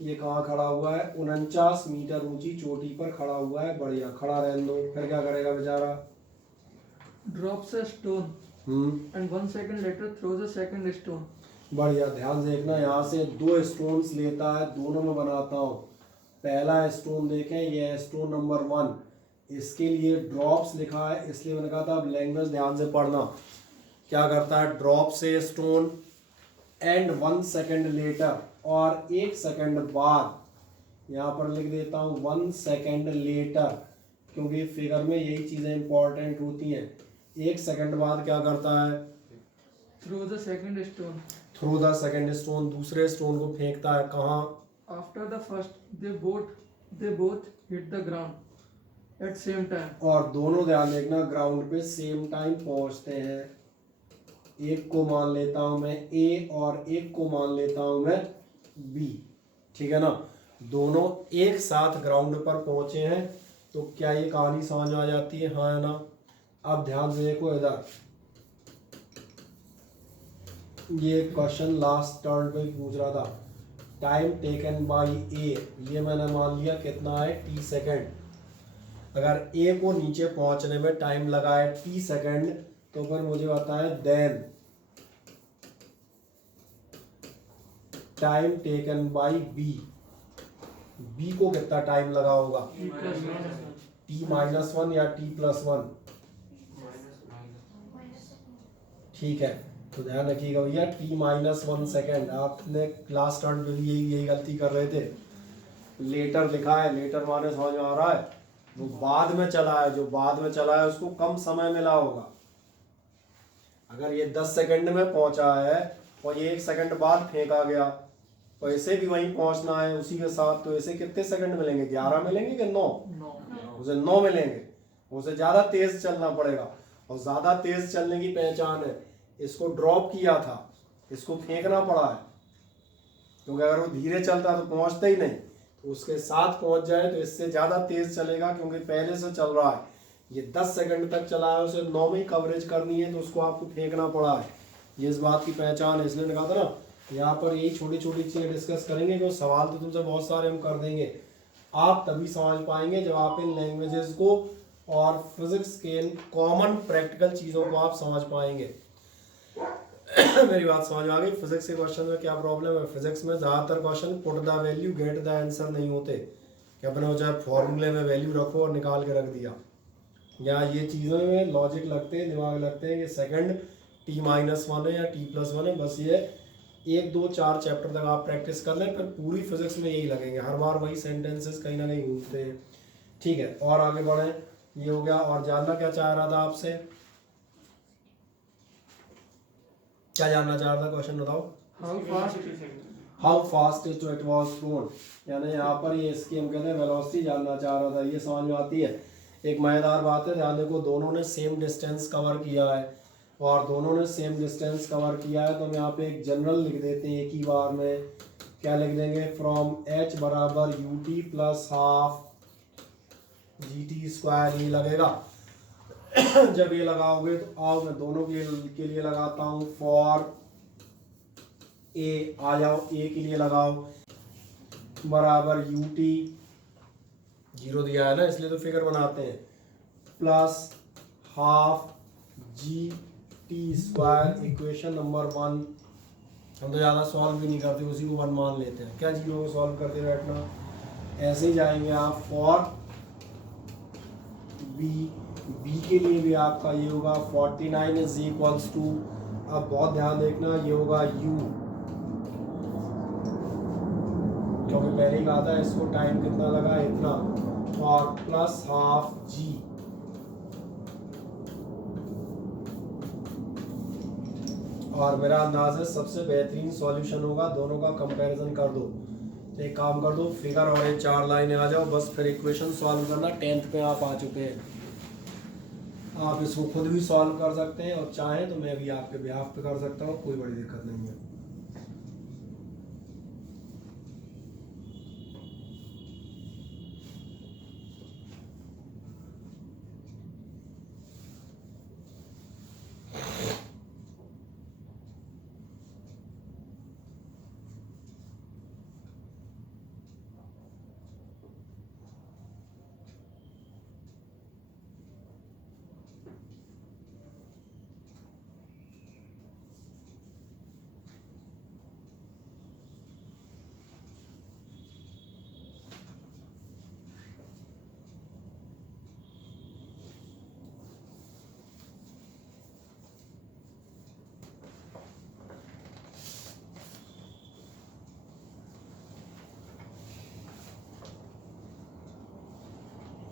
ये कहाँ खड़ा हुआ है? 49 मीटर ऊंची चोटी पर खड़ा हुआ है। बढ़िया, खड़ा रहने दो। फिर क्या करेगा बेचारा? Drops a stone and 1 second later throws a second stone. बढ़िया, ध्यान से देखना। यहाँ से 2 स्टोन्स लेता है, दोनों में बनाता हूँ। पहला स्टोन देखें, ये है स्टोन नंबर 1। इसके लिए ड्रॉप्स लिखा है, इसलिए मैंने कहा था अब लैंग्वेज ध्यान से पढ़ना। क्या करता है? ड्रॉप से स्टोन एंड 1 सेकंड लेटर, और 1 सेकंड बाद। यहाँ पर लिख देता हूँ 1 सेकंड लेटर, क्योंकि फिगर में यही चीज़ें इंपॉर्टेंट होती हैं। 1 सेकंड बाद क्या करता है? Throws a second stone. Throw the second stone, दूसरे स्टोन को फेंकता है। कहाँ? After the first, they both hit the ground at same time. और दोनों ध्यान देखना ग्राउंड पे सेम टाइम पहुंचते हैं। एक को मान लेता हूं मैं ए, और एक को मान लेता हूं मैं बी। ठीक है ना? दोनों एक साथ ग्राउंड पर पहुंचे हैं। तो क्या ये कहानी समझ में आ जाती है? हाँ है ना? अब ध्यान से देखो इधर, ये क्वेश्चन लास्ट टर्न पे पूछ रहा था। टाइम टेकन बाई ए, ये मैंने मान लिया कितना है? T second. अगर ए को नीचे पहुंचने में टाइम लगा है टी सेकंड, तो फिर मुझे बताए then time taken by B, B को कितना टाइम लगा होगा? टी माइनस 1 या टी प्लस 1? ठीक है, तो ध्यान रखिएगा भैया, टी माइनस 1 सेकेंड। आपने लास्ट टर्न पे भी यही गलती कर रहे थे। लेटर लिखा है, लेटर माने समझ में आ रहा है? वो बाद में चला है, जो बाद में चला है उसको कम समय मिला होगा। अगर ये 10 सेकंड में पहुंचा है और ये 1 सेकंड बाद फेंका गया, तो इसे भी वहीं पहुंचना है उसी के साथ। तो इसे कितने सेकंड मिलेंगे? 11 मिलेंगे कि 9? उसे 9 मिलेंगे। उसे ज़्यादा तेज चलना पड़ेगा, और ज़्यादा तेज चलने की पहचान है, इसको ड्रॉप किया था, इसको फेंकना पड़ा है। क्योंकि अगर वो धीरे चलता तो पहुंचता ही नहीं। तो उसके साथ पहुंच जाए तो इससे ज़्यादा तेज़ चलेगा, क्योंकि पहले से चल रहा है, ये 10 सेकंड तक चला है, उसे 9 में कवरेज करनी है तो उसको आपको फेंकना पड़ा है। ये इस बात की पहचान है, इसलिए कहा था ना यहाँ पर यही छोटी छोटी चीज़ें डिस्कस करेंगे, क्योंकि सवाल तो तुमसे बहुत सारे हम कर देंगे। आप तभी समझ पाएंगे जब आप इन लैंग्वेजेस को और फिजिक्स के इन कॉमन प्रैक्टिकल चीज़ों को आप समझ पाएंगे। मेरी बात समझ में आ गई? फिजिक्स के क्वेश्चन में क्या प्रॉब्लम है, फिजिक्स में ज़्यादातर question put the value get the answer नहीं होते, कि अपने हो चाहे फॉर्मूले में वैल्यू रखो और निकाल के रख दिया। या ये चीज़ों में लॉजिक लगते हैं, दिमाग लगते हैं कि सेकंड t-1 है या t+1 है, बस ये 1 2 4 चैप्टर तक आप प्रैक्टिस कर लें, फिर पूरी फिजिक्स में यही लगेंगे, हर बार वही सेंटेंसेस कहीं ना कहीं घूमते हैं। ठीक है, और आगे बढ़ें। ये हो गया। और जानना क्या चाह रहा था आपसे, क्या जानना चाह रहा था, क्वेश्चन बताओ। How fast it was thrown, यानी यहाँ पर ये इसकी हम कहते हैं वेलोसिटी जानना चाह रहा था। ये समझ में आती है। एक मज़ेदार बात है, ध्यान देखो, दोनों ने सेम डिस्टेंस कवर किया है और दोनों ने सेम डिस्टेंस कवर किया है, तो हम यहाँ पे एक जनरल लिख देते हैं एक ही बार में। क्या लिख देंगे, फ्रॉम h बराबर ut प्लस हाफ gt²। ये लगेगा। जब ये लगाओगे तो आओ मैं दोनों के लिए लगाता हूँ। फॉर ए आ जाओ, ए के लिए लगाओ बराबर ut, 0 दिया है ना इसलिए तो फिगर बनाते हैं, plus half gt²। Equation number 1। हम तो ज़्यादा सॉल्व भी नहीं करते, उसी को 1 मान लेते हैं। क्या 0 को सॉल्व करते बैठना, ऐसे ही जाएंगे आप। फॉर बी के लिए भी आपका ये होगा 49 इज इक्वल्स टू, अब बहुत ध्यान देखना, ये होगा u, क्योंकि पहले ही कहा था इसको टाइम कितना लगा, इतना, और प्लस हाफ g। और मेरा अंदाज है सबसे बेहतरीन सॉल्यूशन होगा, दोनों का कंपैरिजन कर दो। तो एक काम कर दो, फिगर और ये 4 लाइनें आ जाओ, बस फिर इक्वेशन सॉल्व करना। 10th पे आप आ चुके हैं, आप इसको खुद भी सॉल्व कर सकते हैं और चाहें तो मैं भी आपके बिहाफ पे कर सकता हूँ, कोई बड़ी दिक्कत नहीं है।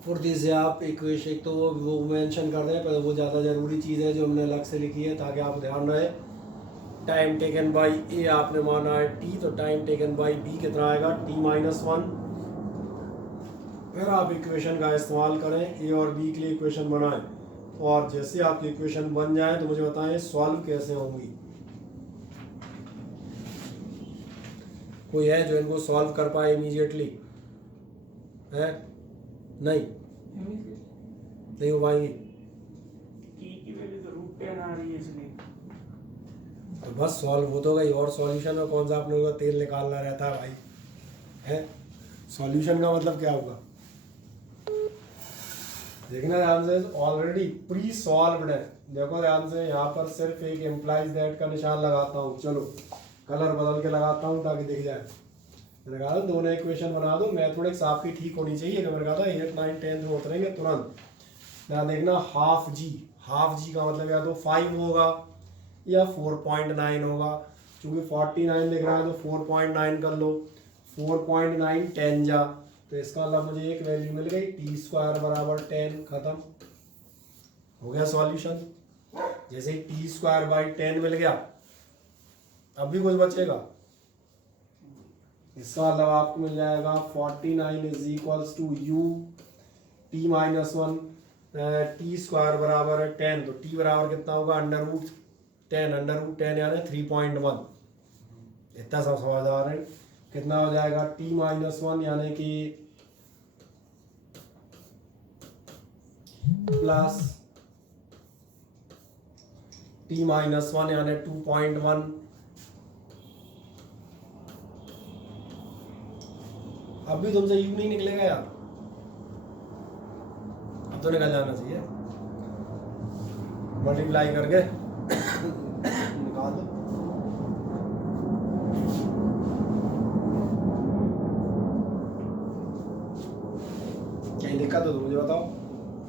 फुर्ती से आप इक्वेशन, एक तो वो मेंशन कर दें, पर वो ज़्यादा ज़रूरी चीज़ है जो हमने अलग से लिखी है, ताकि आप ध्यान रहे। टाइम टेकन बाई ए आपने माना है टी, तो टाइम टेकन बाई बी कितना आएगा, t-1। फिर आप इक्वेशन का इस्तेमाल करें, ए और बी के लिए इक्वेशन बनाएं, और जैसे आपकी इक्वेशन बन जाए तो मुझे बताएं सॉल्व कैसे होंगी। कोई है जो इनको सॉल्व कर पाए इमीडिएटली? है? नहीं हो पाएंगी। की वैल्यू तो √10 आ रही है इसलिए। तो बस सॉल्व हो तो गई, और सॉल्यूशन में कौन सा आप लोगों का तेल निकालना रहता है भाई, है? सॉल्यूशन का मतलब क्या होगा, देखना ध्यान से, ऑलरेडी प्री सॉल्व्ड है। देखो ध्यान से, यहाँ पर सिर्फ एक एम्प्लाइज दैट का निशान लगाता हूँ। चलो कलर बदल के लगाता हूँ ताकि दिख जाए। मैंने कहा दोनों इक्वेशन बना दो, मैथमेटिक्स आपकी ठीक होनी चाहिए। मैंने कहा था 8 9 10 में उतरेंगे तुरंत। यहाँ देखना हाफ जी का मतलब या तो 5 होगा या 4.9 होगा। चूँकि 49 लिख रहा है तो 4.9 कर लो, 4.9 10 जा, तो इसका मतलब मुझे एक वैल्यू मिल गई, t² बराबर 10। खत्म हो गया सॉल्यूशन। जैसे ही t²/10 मिल गया, अब भी कुछ बचेगा, इसका मतलब आपको मिल जाएगा 49 is equals to u t-1, t² बराबर है 10, तो t बराबर कितना होगा, √10 यानी 3.1। इतना सब समझदार है। कितना हो जाएगा t-1 यानी कि प्लस t-1 यानी 2.1 अब भी तुमसे यू नहीं निकलेगा यार, अब तो निकल जाना चाहिए, मल्टीप्लाई करके निकाल दो। कहीं दिक्कत हो तो मुझे बताओ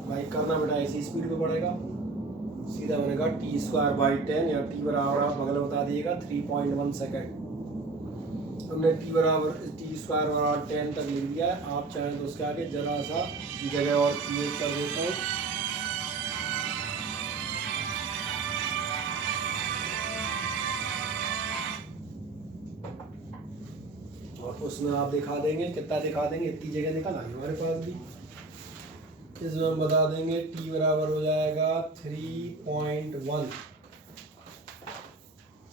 भाई, करना बेटा इसी स्पीड पे पड़ेगा, सीधा बनेगा t²/10 या t बराबर आप बगल में बता दिएगा 3.1 सेकेंड। हमने t बराबर t²/10 तक लिख दिया है, आप चाहें तो उसके आगे जरा सा जगह और क्रिएट कर देता हूँ। और उसमें आप दिखा देंगे, कितना दिखा देंगे, इतनी जगह निकल आई हमारे पास भी। इसमें हम बता देंगे t बराबर हो जाएगा 3.1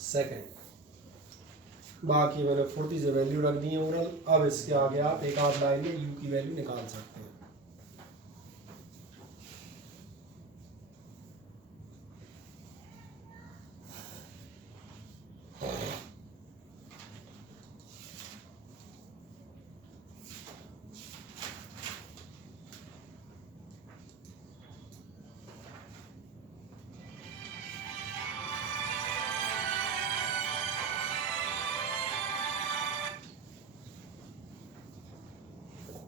सेकेंड। बाकी मैंने फुर्ती से वैल्यू रख दी है ओरल। अब इसके आगे आप एक आध लाइन में u की वैल्यू निकाल सकते हैं।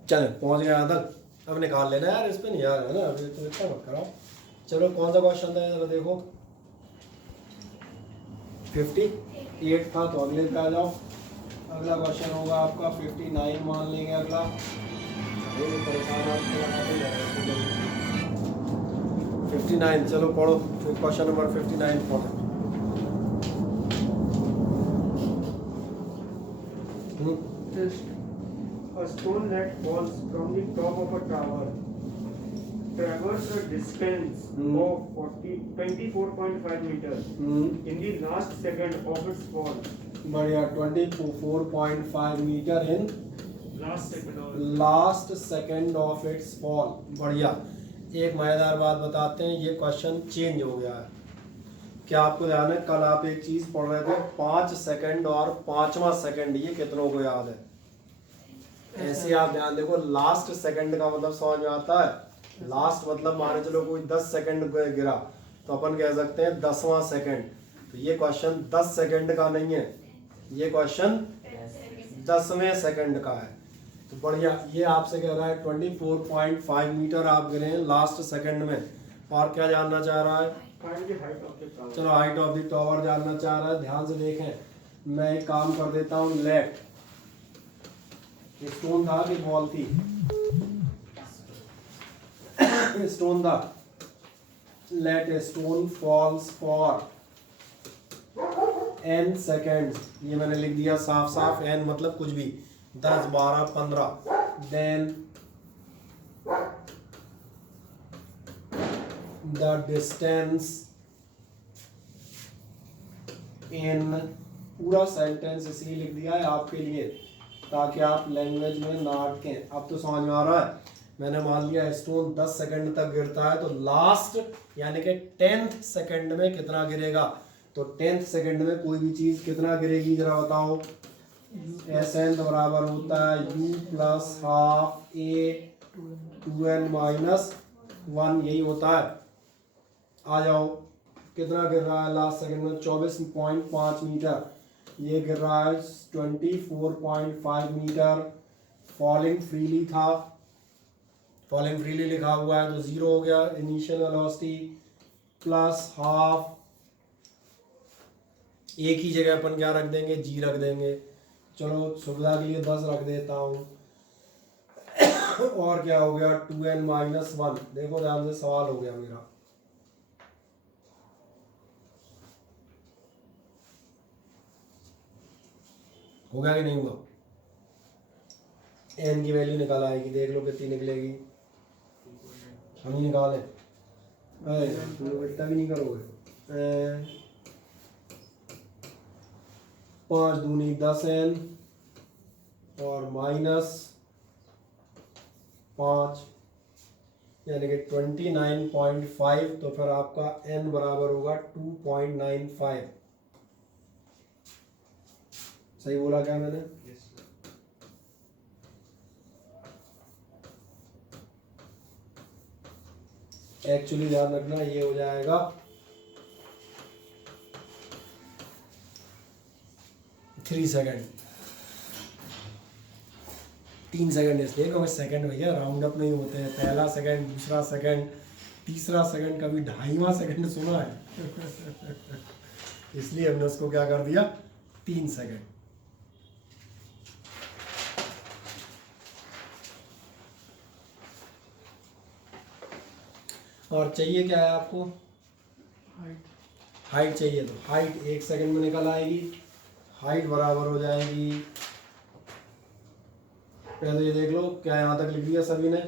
चलो पहुंच गया यहाँ तक, अब निकाल लेना यार, इस पे नहीं यार है ना, अभी तो इतना मत कराओ। चलो कौन सा क्वेश्चन था जरा देखो, 58 था तो अगले पे आ जाओ। अगला क्वेश्चन होगा आपका 59 मान लेंगे अगला। अरे परेशान आप 59, चलो पढ़ो क्वेश्चन नंबर 59 पढ़ो। A stone that falls from the top of a tower traverses a distance of 24.5 meters in the last second of its fall. बढ़िया, 24.5 metre in last second of its fall. बढ़िया। एक मजेदार बात बताते हैं, ये question change हो गया है। क्या आपको ध्यान है, कल आप एक चीज पढ़ रहे थे 5 सेकंड और 5वां सेकंड, ये कितनों को याद है? ऐसे आप ध्यान देखो, लास्ट सेकंड का मतलब समझ में आता है। लास्ट मतलब माने चलो कोई 10 सेकंड गिरा तो अपन कह सकते हैं 10वां सेकंड। तो ये क्वेश्चन 10 सेकंड का नहीं है, ये क्वेश्चन 10वें सेकंड का है। तो बढ़िया, ये आपसे कह रहा है 24.5 मीटर आप गिरे हैं लास्ट सेकंड में, और क्या जानना चाह रहा है? चलो हाइट ऑफ द टावर जानना चाह रहा है। ध्यान से देखें, मैं एक काम कर देता हूँ, लेट स्टोन था कि बॉल थी? स्टोन था। Let a stone falls for n seconds, ये मैंने लिख दिया साफ साफ, n मतलब कुछ भी, 10, 12, 15। देन द डिस्टेंस इन, पूरा सेंटेंस इसलिए लिख दिया है आपके लिए ताकि आप लैंग्वेज में ना अटकें। अब तो समझ में आ रहा है। मैंने मान लिया स्टोन 10 सेकंड तक गिरता है, तो लास्ट यानी कि 10th सेकंड में कितना गिरेगा? तो 10th सेकंड में कोई भी चीज कितना गिरेगी जरा बताओ। Sn बराबर होता है u plus half a 2n minus 1, यही होता है। आ जाओ, कितना गिर रहा है लास्ट सेकंड में? 24.5 मीटर। ये गिर रहा है 24.5 मीटर। फॉलिंग फ्रीली था, फॉलिंग फ्रीली लिखा हुआ है तो 0 हो गया इनिशियल वेलोसिटी, प्लस हाफ, एक ही जगह अपन क्या रख देंगे? g रख देंगे। चलो सुविधा के लिए 10 रख देता हूँ। और क्या हो गया? 2n minus 1। देखो ध्यान से, सवाल हो गया मेरा। होगा कि नहीं हुआ? n की वैल्यू निकाल आएगी, देख लो कितनी निकलेगी। हम ही निकालें? अरे तुम इतना भी नहीं करोगे। 5 दूनी 10n और -5 यानी कि 29.5, तो फिर आपका n बराबर होगा 2.95। सही बोला क्या मैंने? Yes, sir. एक्चुअली ध्यान रखना ये हो जाएगा 3 सेकंड। 3 सेकंड इसलिए क्योंकि सेकंड भैया राउंड अप नहीं होते हैं। पहला सेकंड, दूसरा सेकंड, तीसरा सेकंड, कभी 2.5वां सेकंड सुना है? इसलिए हमने उसको क्या कर दिया 3 सेकंड। और चाहिए क्या है आपको? हाइट चाहिए, तो हाइट 1 सेकंड में निकल आएगी। हाइट बराबर हो जाएगी, पहले ये देख लो क्या यहाँ तक लिख दिया सभी ने।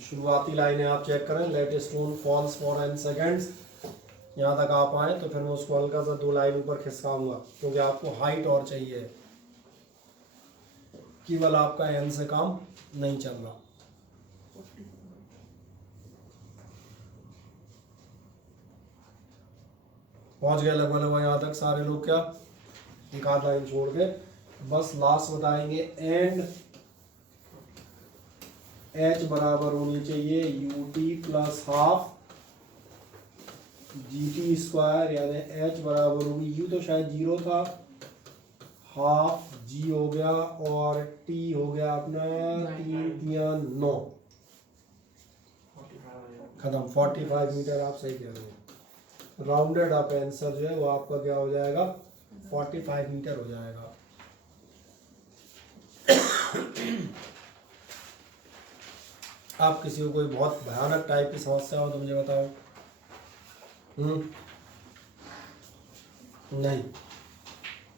शुरुआती लाइनें आप चेक करें। Let stone falls for n seconds, यहाँ तक आप आए तो फिर मैं उसको हल्का सा 2 लाइन ऊपर खिसकाऊंगा क्योंकि आपको हाइट और चाहिए, केवल आपका n से काम नहीं चल रहा। पहुंच गए लगभग यहाँ तक सारे लोग क्या? एक आध लाइन छोड़ के बस लास्ट बताएंगे। एंड h बराबर होनी चाहिए ut plus half gt square, यानी h बराबर होगी, u तो शायद 0 था, हाफ g हो गया और t हो गया अपना 3 या 9, खत्म। 45 मीटर आप सही कह रहे हो। राउंडेड अप आंसर जो है वो आपका क्या हो जाएगा 45 मीटर हो जाएगा। आप किसी को कोई बहुत भयानक टाइप की समस्या हो तो मुझे बताओ। नहीं,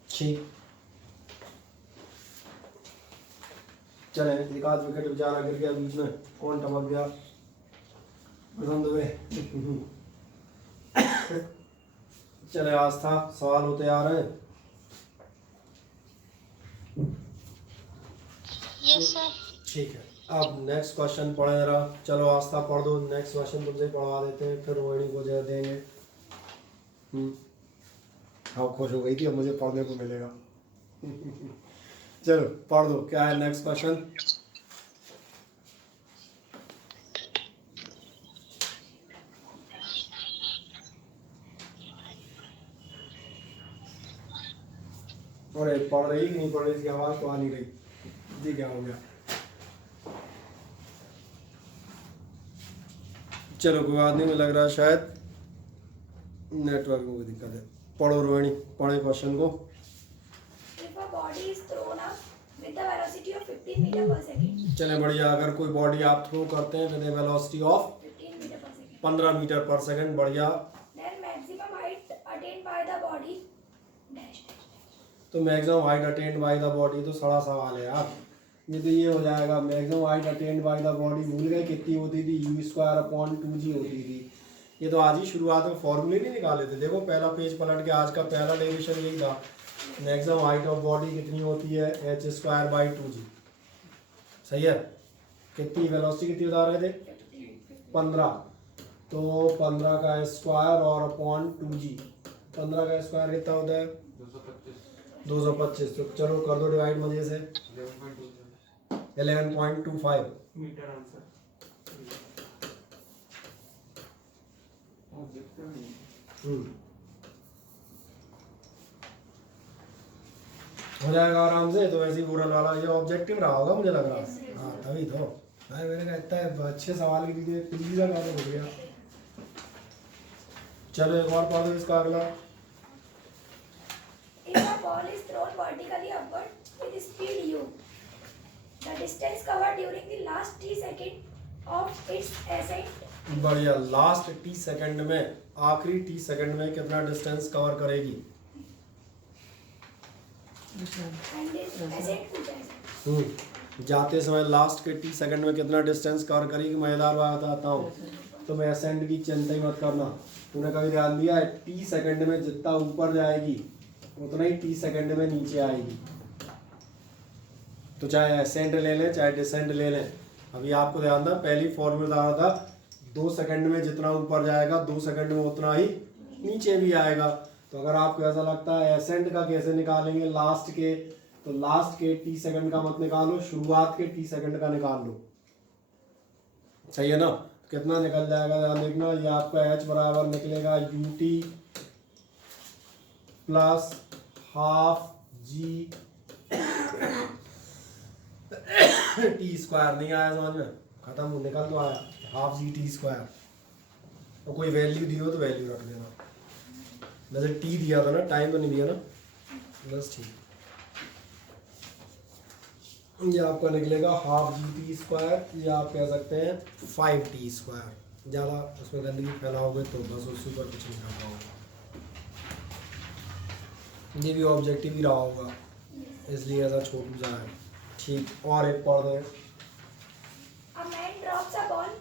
ठीक, चले। एक आध विकेट बेचारा गिर गया बीच में, कौन टपक गया? प्रथम दुबे। चले, आस्था सवाल होते आ रहे हैं। Yes sir. ठीक है, अब नेक्स्ट क्वेश्चन पढ़े जरा। चलो आस्था पढ़ दो, नेक्स्ट क्वेश्चन तुमसे पढ़वा देते हैं, फिर रोहिणी को दे देंगे। हाँ, खुश हो गई थी, अब मुझे पढ़ने को मिलेगा। चलो पढ़ दो, क्या है नेक्स्ट क्वेश्चन? अरे पढ़ रही कि नहीं पढ़ रही? इसकी आवाज तो आ नहीं रही जी, क्या हो गया? चलो कोई बात नहीं, मुझे लग रहा है शायद नेटवर्क में कोई दिक्कत है। पढ़ो रोहिणी, पढ़े क्वेश्चन को। If a body is thrown up with the velocity of 15 meter per second, चले बढ़िया, अगर कोई बॉडी आप थ्रो करते हैं with velocity of 15 meter per second, 15 metre per second, बढ़िया, then maximum height attained by the body dash dash dash. तो maximum height attend by the body, तो सड़ा सवाल है यार ये। तो ये हो जाएगा maximum height attend by the body, भूल गए कितनी होती थी? u²/2g होती थी। ये तो आज ही शुरुआत में फॉर्मूले नहीं निकाले थे। देखो पहला पेज पलट के, आज का पहला डेरिवेशन यही था। मैक्सिमम हाइट ऑफ बॉडी कितनी होती है? h²/2g। सही है। कितनी वेलोसिटी कितनी बता रहे थे? 15, तो 15 का स्क्वायर और अपॉन 2g। 15 का स्क्वायर कितना होता है? 225। तो चलो कर दो डिवाइड मजे से। 11.25 मीटर आंसर। हो जाएगा आराम से। तो वैसे ही पूरा वाला ये ऑब्जेक्टिव रहा होगा मुझे लग रहा है। हाँ तभी तो मैंने कहा इतना अच्छे सवाल की थी, प्लीज हो गया। चलो एक और पढ़ दो इसका अगला। If a ball is thrown vertically upward with speed u, the distance covered during the last t second of its ascent, बढ़िया, लास्ट टी सेकंड में, आखिरी टी सेकंड में कितना डिस्टेंस कवर करेगी? and this ascent पूछा है। जाते समय लास्ट के टी सेकंड में कितना डिस्टेंस कवर करेगी? मजेदार बात बताता हूँ, तो मैं असेंड की चिंता ही मत करना। तूने कभी ध्यान दिया है टी सेकंड में जितना ऊपर जाएगी उतना ही टी सेकंड में नीचे आएगी? तो चाहे एसेंट ले लें चाहे डिसेंट ले लें, अभी आपको ध्यान था पहली फॉर्मूला आ रहा था 2 सेकंड में जितना ऊपर जाएगा 2 सेकंड में उतना ही नीचे भी आएगा। तो अगर आपको ऐसा लगता है एसेंट का कैसे निकालेंगे लास्ट के, तो लास्ट के टी सेकंड का मत निकालो, शुरुआत के टी सेकंड का निकाल लो, सही है ना। कितना निकल जाएगा ध्यान देखना, ये आपका एच बराबर निकलेगा UT plus half G T square. नहीं आया समझ में, खत्म, निकल तो आया, हाफ जी टी स्क्वायर। और कोई वैल्यू दी हो तो वैल्यू रख देना, वैसे टी दिया था ना, टाइम तो नहीं दिया ना, बस ठीक। ये आपका निकलेगा हाफ जी टी स्क्वायर, ये आप कह सकते हैं 5 टी स्क्वायर। ज़्यादा उसमें गंदगी फैलाओगे तो बस उसके ऊपर कुछ नहीं कर पाओगे। ये भी ऑब्जेक्टिव ही रहा होगा इसलिए ऐसा छोटू सा है, ठीक। और एक पढ़ दें। A man drops a ball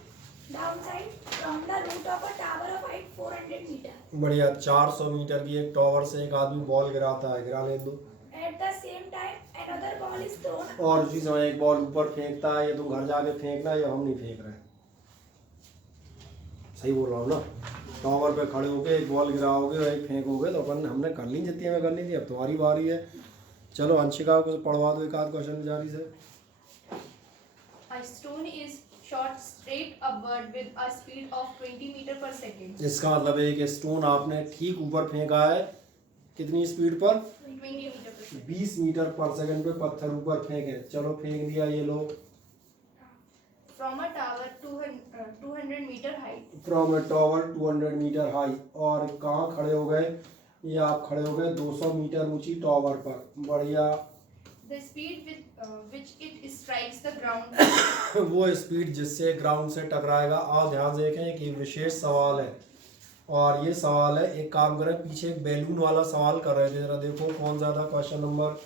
downside from the roof of a tower of height 400 meter. बढ़िया, 400 मीटर की एक टावर से एक आदमी बॉल गिराता है, गिरा ले दो। At the same time, another ball is thrown. और उसी समय एक बॉल ऊपर फेंकता है, ये तुम घर जाके फेंकना, ये हम नहीं फेंक रहे। सही बोल रहा हूँ ना, टावर पे खड़े होके एक बॉल गिराओगे और एक फेंकोगे तो अपन हमने कर ली जितनी हमें करनी थी, अब तुम्हारी बारी है। चलो अंशिका को पढ़वा दो एक आध क्वेश्चन जारी से। A stone is shot straight upward with a speed of 20 meter per second. इसका मतलब है कि स्टोन आपने ठीक ऊपर फेंका है, कितनी स्पीड पर? 20 meter per second. 20 metre per second पे पत्थर ऊपर फेंके। चलो फेंक दिया, ये लो। From a tower 200 meter height. From a tower 200 metre high. और कहाँ खड़े हो गए? ये आप खड़े हो गए 200 मीटर ऊंची टावर पर। बढ़िया। The speed with which it strikes the ground. वो स्पीड जिससे ग्राउंड से टकराएगा। और ध्यान से देखें कि विशेष सवाल है, और ये सवाल है, एक काम करें, पीछे एक बैलून वाला सवाल कर रहे थे, जरा देखो कौन सा था क्वेश्चन नंबर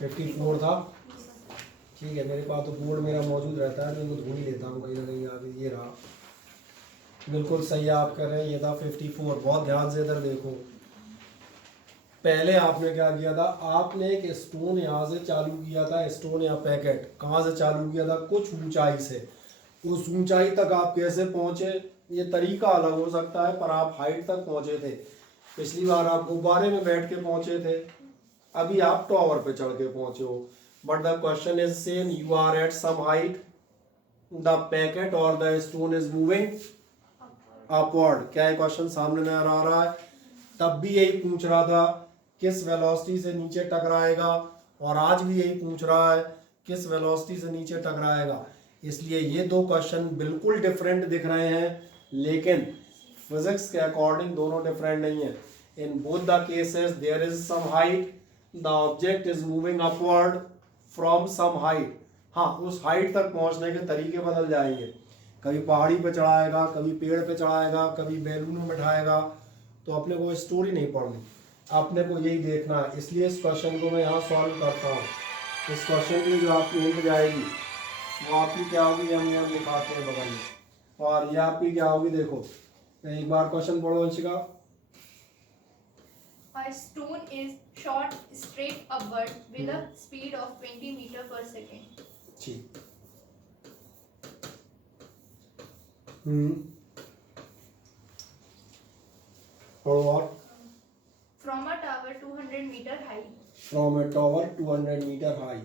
54 था। ठीक है, मेरे पास तो बोर्ड मेरा मौजूद रहता है, मैं तो ढूंढ ही लेता हूँ कहीं ना कहीं आगे। ये रहा, बिल्कुल सही आप कर रहे हैं, ये था 54। बहुत ध्यान से इधर देखो, पहले आपने क्या किया था, आपने एक स्टोन यहाँ से चालू किया था, स्टोन या पैकेट कहाँ से चालू किया था? कुछ ऊंचाई से। उस ऊंचाई तक आप कैसे पहुँचे, ये तरीका अलग हो सकता है, पर आप हाइट तक पहुँचे थे। पिछली बार आप गुब्बारे में बैठ के पहुँचे थे, अभी आप टावर पे चढ़ के पहुँचे हो। But the question is same, you are at some height, the packet और the stone is moving upward. क्या ये क्वेश्चन सामने में आ रहा है? तब भी यही पूछ रहा था किस वेलोसिटी से नीचे टकराएगा, और आज भी यही पूछ रहा है किस वेलोसिटी से नीचे टकराएगा। इसलिए ये दो क्वेश्चन बिल्कुल डिफरेंट दिख रहे हैं, लेकिन फिजिक्स के अकॉर्डिंग दोनों डिफरेंट नहीं है। In both the cases there is some height, the object is moving upward from some height. हाँ, उस हाइट तक पहुंचने के तरीके बदल जाएंगे, कभी पहाड़ी पे चढ़ाएगा, कभी पेड़ पे चढ़ाएगा, कभी बैलून में बैठाएगा। तो अपने को स्टोरी नहीं पढ़नी, आपने को यही देखना है। इसलिए इस क्वेश्चन को मैं यहाँ सॉल्व करता हूँ। इस क्वेश्चन की जो आपकी हिंट जाएगी वो आपकी क्या होगी, हम यहाँ दिखाते हैं बगल में। और ये आपकी क्या होगी, देखो एक बार क्वेश्चन पढ़ो Anshika. A stone is shot straight upward with a speed of 20 meter per second. ठीक। और From a tower 200 meter height. From a tower 200 metre high.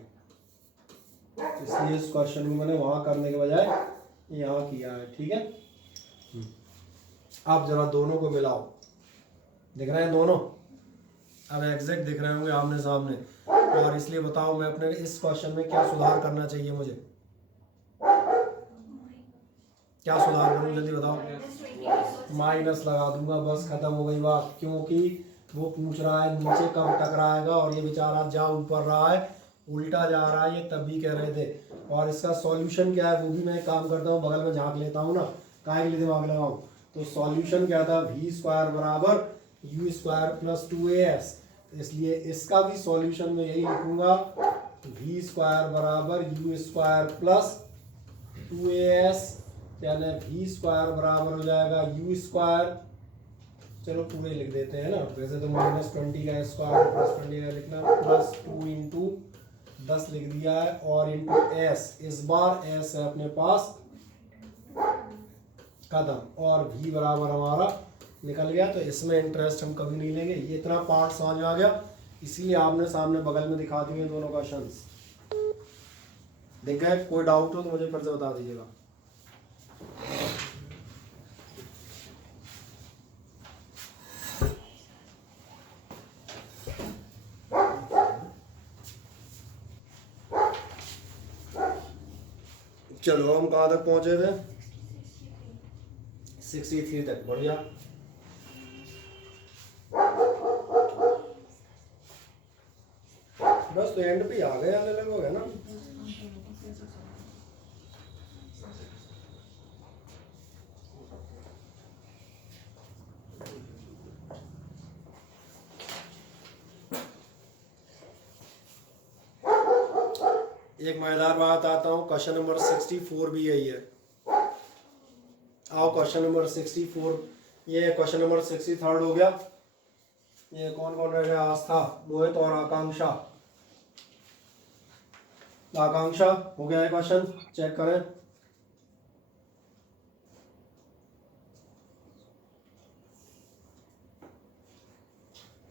इसलिए इस क्वेश्चन को मैंने वहां करने के बजाय यहाँ किया है, ठीक है। आप जरा दोनों को मिलाओ, दिख रहे हैं दोनों? अब एग्जैक्ट दिख रहे होंगे आमने सामने। और इसलिए बताओ, मैं अपने इस क्वेश्चन में क्या सुधार करना चाहिए मुझे? क्या सुधार करूँ, जल्दी बताओ। माइनस लगा दूंगा, बस खत्म हो गई बात। क्योंकि वो पूछ रहा है नीचे कब टकराएगा, और ये बेचारा जा ऊपर रहा है, उल्टा जा रहा है, ये तब भी कह रहे थे। और इसका सॉल्यूशन क्या है वो भी मैं एक काम करता हूँ, बगल में झांक लेता हूँ ना, काहे के लिए दिमाग लगाऊं। तो सॉल्यूशन क्या था, v स्क्वायर बराबर u स्क्वायर प्लस 2as। इसलिए इसका भी सॉल्यूशन मैं यही लिखूंगा, v स्क्वायर बराबर u स्क्वायर प्लस 2as, यानी v स्क्वायर बराबर हो जाएगा u स्क्वायर चलो पूरे लिख देते हैं ना, वैसे तो -20 का स्क्वायर +20 का लिखना, +2 इंटू 10 लिख दिया है, और इंटू एस, इस बार एस है अपने पास कदम, और v बराबर हमारा निकल गया। तो इसमें इंटरेस्ट हम कभी नहीं लेंगे, ये इतना पार्ट समझ में आ गया, इसीलिए आपने सामने बगल में दिखा दिए दोनों क्वेश्चंस। देख गए? कोई डाउट हो तो मुझे फिर से बता दीजिएगा। चलो हम कहाँ तक पहुंचे थे? 63 तक, बढ़िया। बस तो एंड पे आ गए, आने लगोगे ना। एक मजेदार बात आता हूँ, क्वेश्चन नंबर 64 भी यही है। आओ क्वेश्चन नंबर 64, ये क्वेश्चन नंबर 63 हो गया। ये कौन कौन रह गया? आस्था, मोहित और आकांक्षा। आकांक्षा हो गया है क्वेश्चन, चेक करें।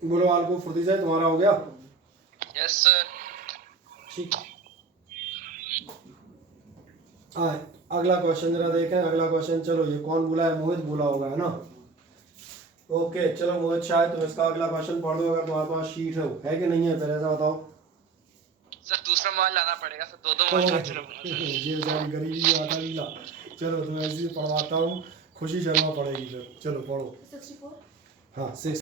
गुणवाल को फुर्ती से, तुम्हारा हो गया? Yes sir. ठीक। अगला क्वेश्चन जरा देखें, अगला क्वेश्चन। चलो ये कौन बोला है? मोहित बोला होगा, है ना? ओके चलो मोहित, शायद तुम इसका अगला क्वेश्चन पढ़ दो अगर तुम्हारे पास शीट है कि नहीं है, फिर ऐसा बताओ। सर दूसरा मोबाइल लाना पड़ेगा सर, दो मोबाइल ये बेचारी गरीबी आटा लीला। चलो तुम्हें ऐसे ही पढ़वाता हूँ, खुशी शर्मा पढ़ेगी फिर। चलो पढ़ो। 64 हाँ 6